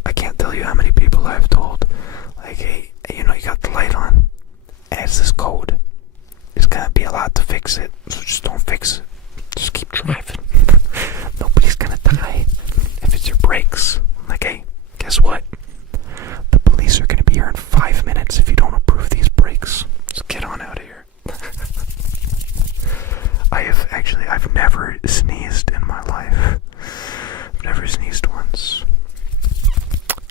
I can't tell you how many people I've told, like, hey, you know, you got the light on, and it's this code. It's gonna be a lot to fix it, so just don't fix it. Just keep driving. Nobody's gonna die. If it's your brakes, like, hey, guess what? The police are gonna be here in 5 minutes if you don't approve these brakes. Just get on out of here. I've never sneezed in my life. I've never sneezed once.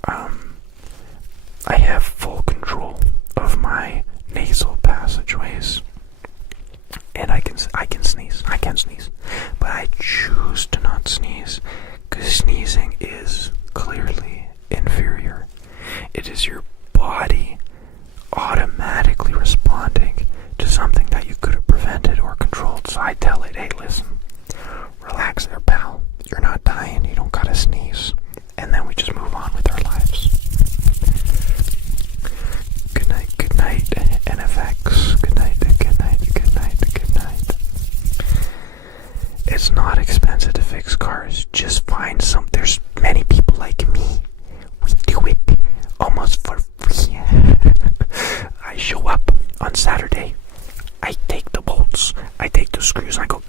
I have full control of my nasal passageways, and I can sneeze. I can sneeze, but I choose to not sneeze, because sneezing is clearly inferior. It is your body automatically responding to something that you could have prevented or controlled. So I tell it, hey, listen, relax there, pal. You're not dying. You don't gotta sneeze. And then we just move on with our lives. Good night, NFX. Good night. It's not expensive to fix cars. Just find some. There's many people like me. We do it almost for free. I show up on Saturday. I take the bolts, I take the screws, and I go,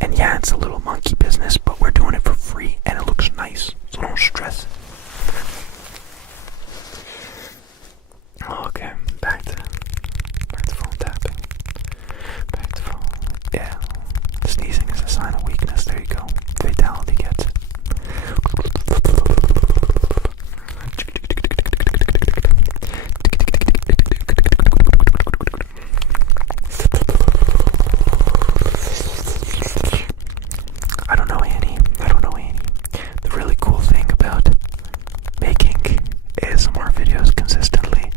and yeah, it's a little monkey business, but we're doing it for free, and it looks nice, so don't stress. Okay, back to phone tapping. Back to phone. Yeah, sneezing is a sign of weakness. There you go. Fatality gets it. I don't know, Annie. The really cool thing about making ASMR videos consistently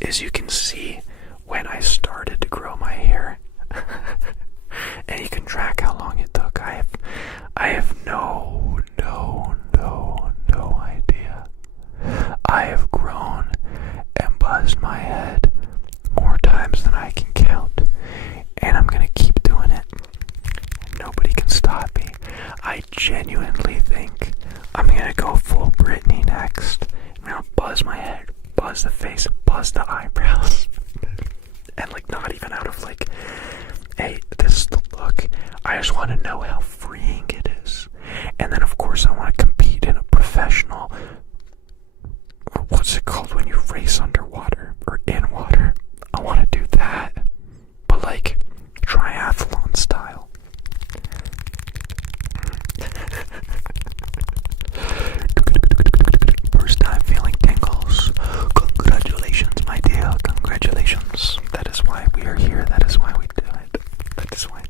is you can see when I started to grow my hair. And you can track how long it took. I have no idea. I have grown and buzzed my head more times than I can count. And I'm gonna keep doing it. Nobody can stop me. I genuinely think I'm gonna go full Britney next. I'm gonna buzz my head, buzz the face, buzz the eyebrows. And like not even out of like, hey, this is the look. I just want to know how freeing it is. And then of course I want to compete in a professional, what's it called when you race underwater or in water? I want to do that, but like triathlon style. First time feeling tingles. Congratulations, my dear. Congratulations. That is why we are here. That is why we do it. That is why.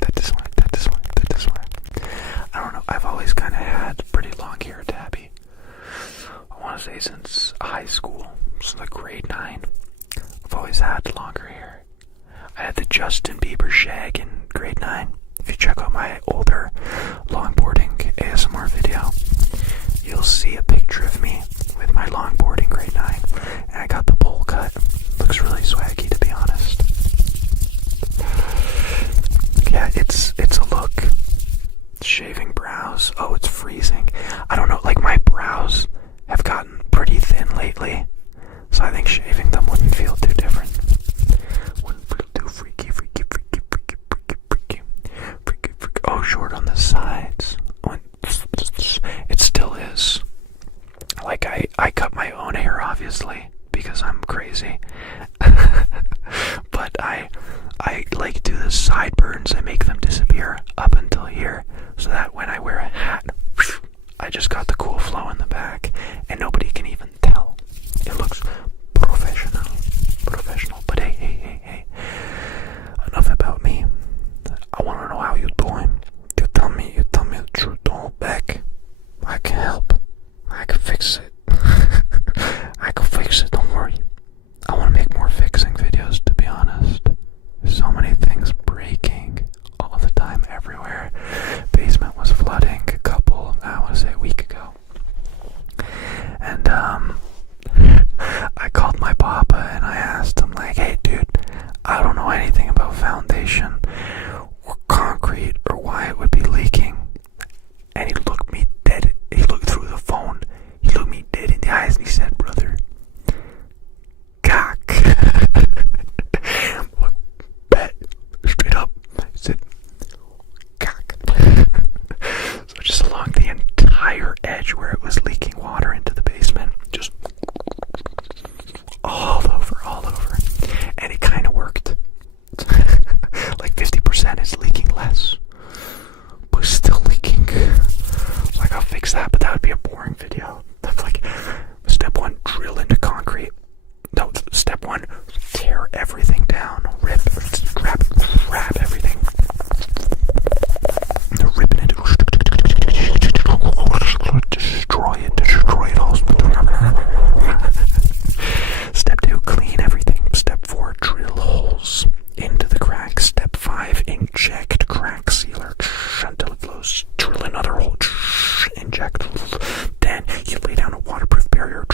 I don't know. I've always kind of had pretty long hair, Tabby. I want to say since high school, since like grade 9. I've always had longer hair. I had the Justin Bieber shag in grade 9. If you check out my older longboarding ASMR video, you'll see a picture of me with my longboard in grade 9. And I got the bowl cut. Looks really swaggy, to be honest. Yeah, it's a look. Shaving brows. Oh, it's freezing. I don't know, like my brows have gotten pretty thin lately. So I think shaving them wouldn't feel too different. Wouldn't feel too freaky. Oh, short on the sides. It still is. Like I cut my own hair, obviously, because I'm crazy. But I like do the sideburns. I make them disappear up until here, so that when I wear a hat, I just got the cool flow in the back, and nobody can even tell. It looks professional. But hey. Enough about me. I want to know how you're doing. You tell me the truth. Don't hold back. I can help. I can fix it. I can fix it. Don't worry. I want to make more fixing videos, to be honest. There's so many things breaking all the time, everywhere. Basement was flooding a week ago. And I called my papa and I asked him, like, hey dude, I don't know anything about foundation or concrete or why it would be leaking. And he looked me dead. He looked through the phone. He looked me dead in the eyes and he said, brother, cock. Look, bet, straight up. He said, cock. So just along the entire edge where it was leaking water into the basement, just all over. And it kind of worked. Like 50% is leaking less, but still leaking. So I gotta fix that, but that would be a boring video. That's like, step 1, drill into concrete. No, step 1, tear everything down. Grab everything. Ripping it. Destroy it all. Step 2, clean everything. Step 4, drill holes into the cracks. Step 5, inject crack sealer until it flows. Drill another hole. Inject. Then you lay down a waterproof barrier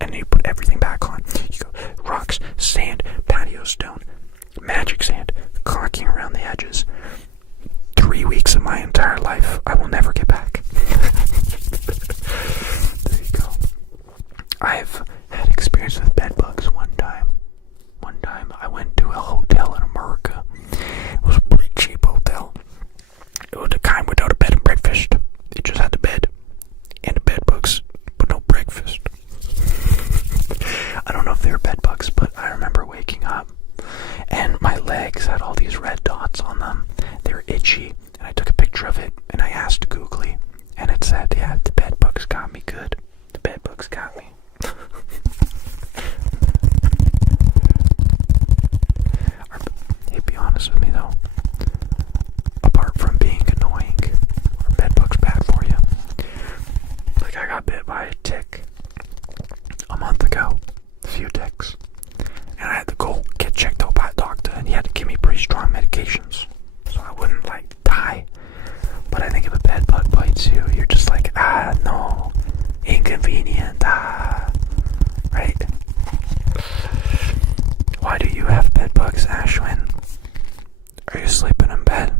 and you put everything back on. You go rocks, sand, patio stone, magic sand, caulking around the edges. 3 weeks of my entire life I will never get back. There you go. I've had experience with bed bugs one time. I went to a hotel in America. It was a pretty cheap hotel. It was the kind without a bed and breakfast. It just had the bed and the bed bugs, but no breakfast. I don't know if they were bed bugs, but I remember waking up and my legs had all these red dots on them. They were itchy, and I took a picture of it and I asked Googly, and it said, yeah, the bed bugs got me good. The bed bugs got me. Hey, be honest with me though. Apart from being annoying, are bed bugs bad for you? Like, I got bit by a tick a month ago. A few ticks. And I had to go get checked out by a doctor, and he had to give me pretty strong medications so I wouldn't, like, die. But I think if a bed bug bites you, you're just like, no, inconvenient, right? Why do you have bed bugs, Ashwin? Are you sleeping in bed?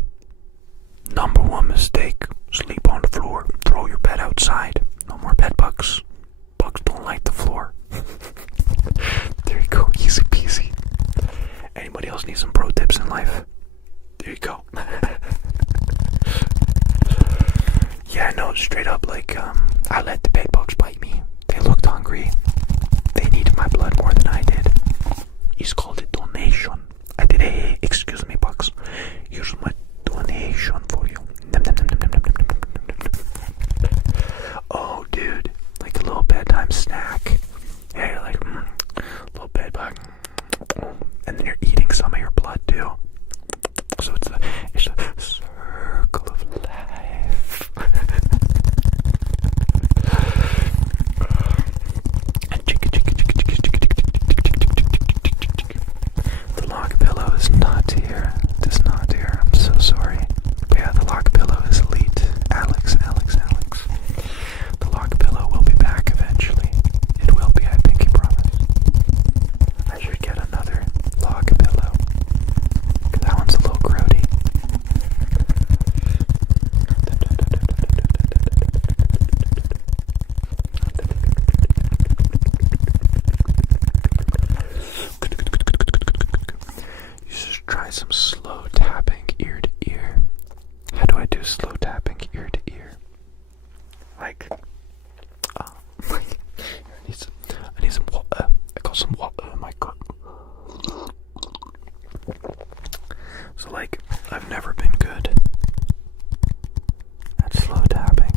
Number 1 mistake, sleep on the floor. Throw your bed outside. No more bed bugs. Bugs don't like the floor. There you go, easy peasy. Anybody else need some pro tips in life? There you go. Yeah, no, straight up, like, I let the bed bugs bite me. They looked hungry. They needed my blood more than I did. He's called it donation. I did a, excuse me, bugs. Here's my donation for you. Oh, dude, like a little bedtime snack. Yeah, you're like, little bed bug. And then you're eating some of your blood, too. So it's a circle of life. The log pillow is not here. It is not here. I'm so sorry. But yeah, the slow tapping ear to ear. Like, I need some water. I got some water in my cup. So like, I've never been good at slow tapping.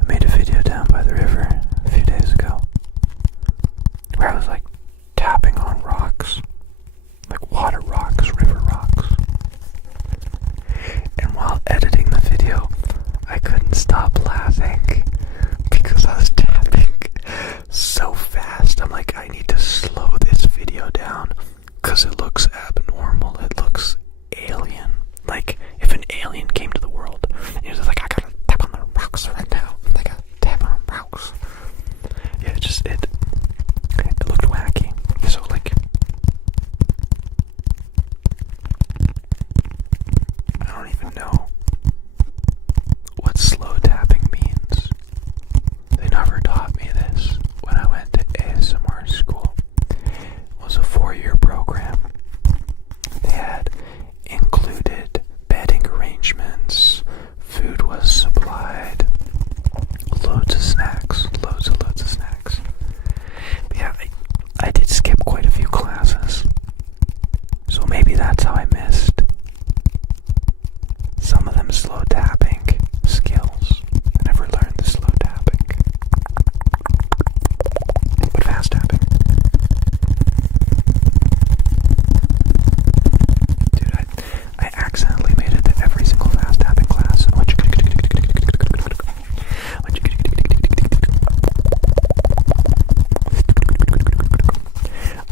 I made a video down by the river a few days ago where I was like tapping on rocks, like water rocks, river rocks. And while editing the video, I couldn't stop laughing because I was tapping so fast. I'm like, I need to slow this video down because it looks abnormal. It looks alien. Like if an alien came to the world and he was like, I gotta tap on the rocks right now. I gotta tap on the rocks. Yeah, it looked wacky. So like, I don't even know what slow tapping means. They never taught me this when I went to ASMR school. It was a 4-year program. They had included bedding arrangements, food was supplied, loads of snacks, loads of snacks. But yeah, I did skip quite a few classes, so maybe that's how I missed some of them slow tapping skills. I never learned the slow tapping, but fast tapping. Dude, I accidentally made it to every single fast tapping class.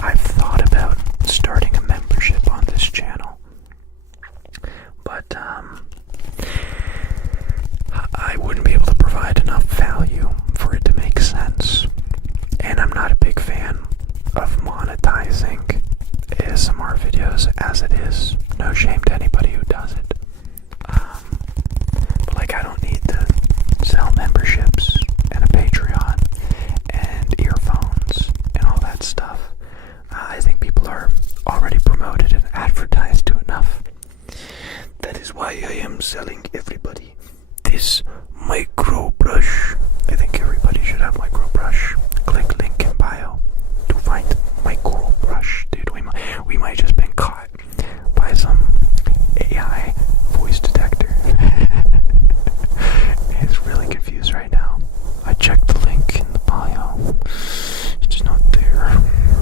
I've thought about starting a membership on this channel, but I wouldn't be able to provide enough value for it to make sense, and I'm not a big fan of monetizing ASMR videos as it is. No shame to anybody who does it, but like, I don't need to sell memberships and a Patreon and earphones and all that stuff. I think people are already promoted and advertised to enough. That is why I am selling everybody this micro brush. I think everybody should have micro brush. Click link in bio to find micro brush. Dude, we might just been caught by some AI voice detector. It's really confused right now. I checked the link in the bio. It's not there.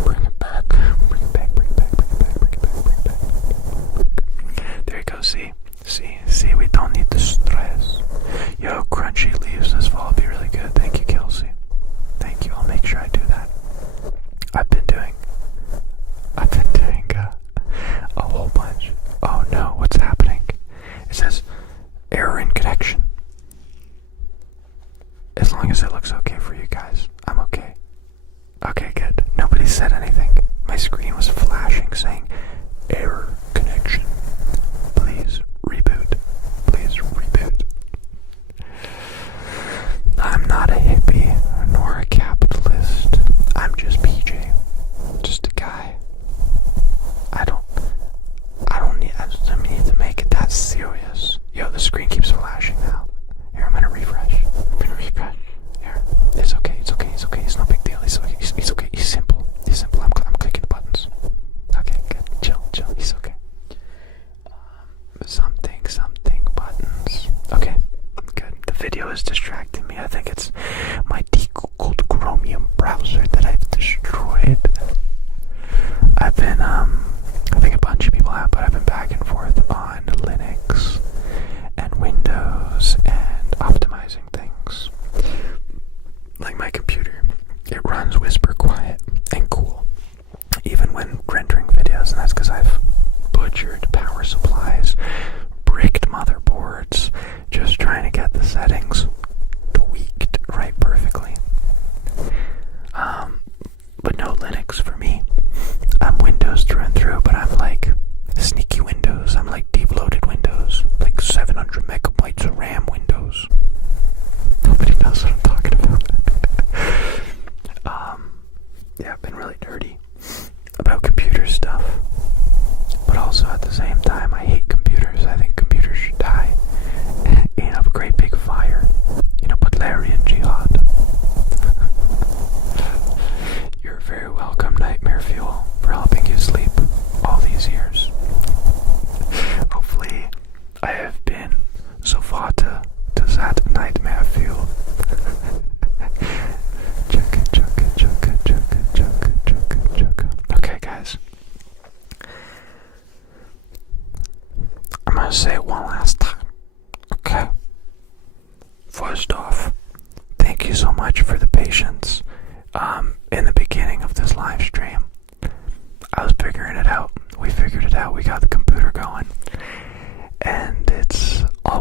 Bring it back. Bring it back. Bring it back. Bring it back. Bring it back. Bring it back. There you go. See, we don't need the stress. Yo, crunchy leaves this fall be really good. Thank you, Kelsey. Thank you. I'll make sure I do that. I've been doing a whole bunch. Oh no, what's happening? It says error in connection. As long as it looks okay for you guys, I'm okay. Okay, good. Nobody said anything. My screen was flashing saying error connection. Please reboot. Please reboot. I'm not a hippie nor a capitalist. I'm just PJ. Just a guy. I don't need to make it that serious. Yo, the screen keeps flashing now. Here, I'm gonna refresh. Here. It's okay. It's no big deal. It's okay. He's simple. I'm clicking the buttons. Okay, good. Chill. He's okay. Something buttons. Okay, good. The video is distracting me. I think it's my Googled Chromium browser that I've destroyed. I've been, I think a bunch of people have, but I've been back and forth on Linux and Windows and optimizing things. Like my computer, it runs whisper quiet and cool, even when rendering videos, and that's because I've butchered power supplies, bricked motherboards, just trying to get the settings tweaked right perfectly. But no Linux for me. I'm Windows through and through, but I'm like sneaky Windows. I'm like deep loaded Windows, like 700 megabytes of RAM Windows. Nobody knows what I'm talking about. Yeah, I've been really nerdy about computer stuff, but also at the same time I hate computers. I think computers should die.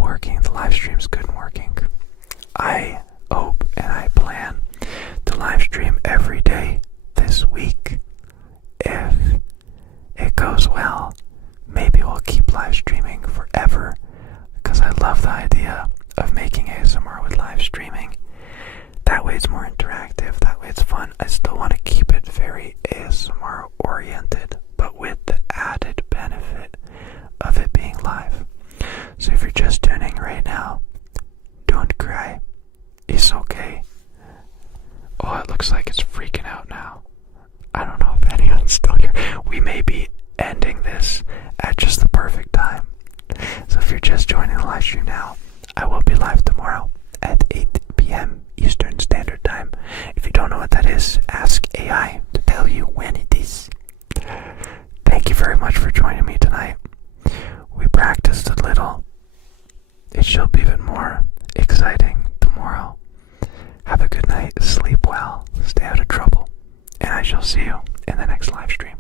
working. The live stream's good and working. I hope and I plan to live stream every day this week. If it goes well, maybe we'll keep live streaming forever, because I love the idea of making ASMR with live streaming. That way it's more interactive, that way it's fun. I still want to keep it very ASMR oriented, but with the added benefit of it being live. So if you're just tuning right now, don't cry. It's okay. Oh, it looks like it's freaking out now. I don't know if anyone's still here. We may be ending this at just the perfect time. So if you're just joining the live stream now, I will be live tomorrow at 8 p.m. Eastern Standard Time. If you don't know what that is, ask AI to tell you when it is. Thank you very much for joining me tonight. We practiced a little. It shall be even more exciting tomorrow. Have a good night, sleep well, stay out of trouble, and I shall see you in the next live stream.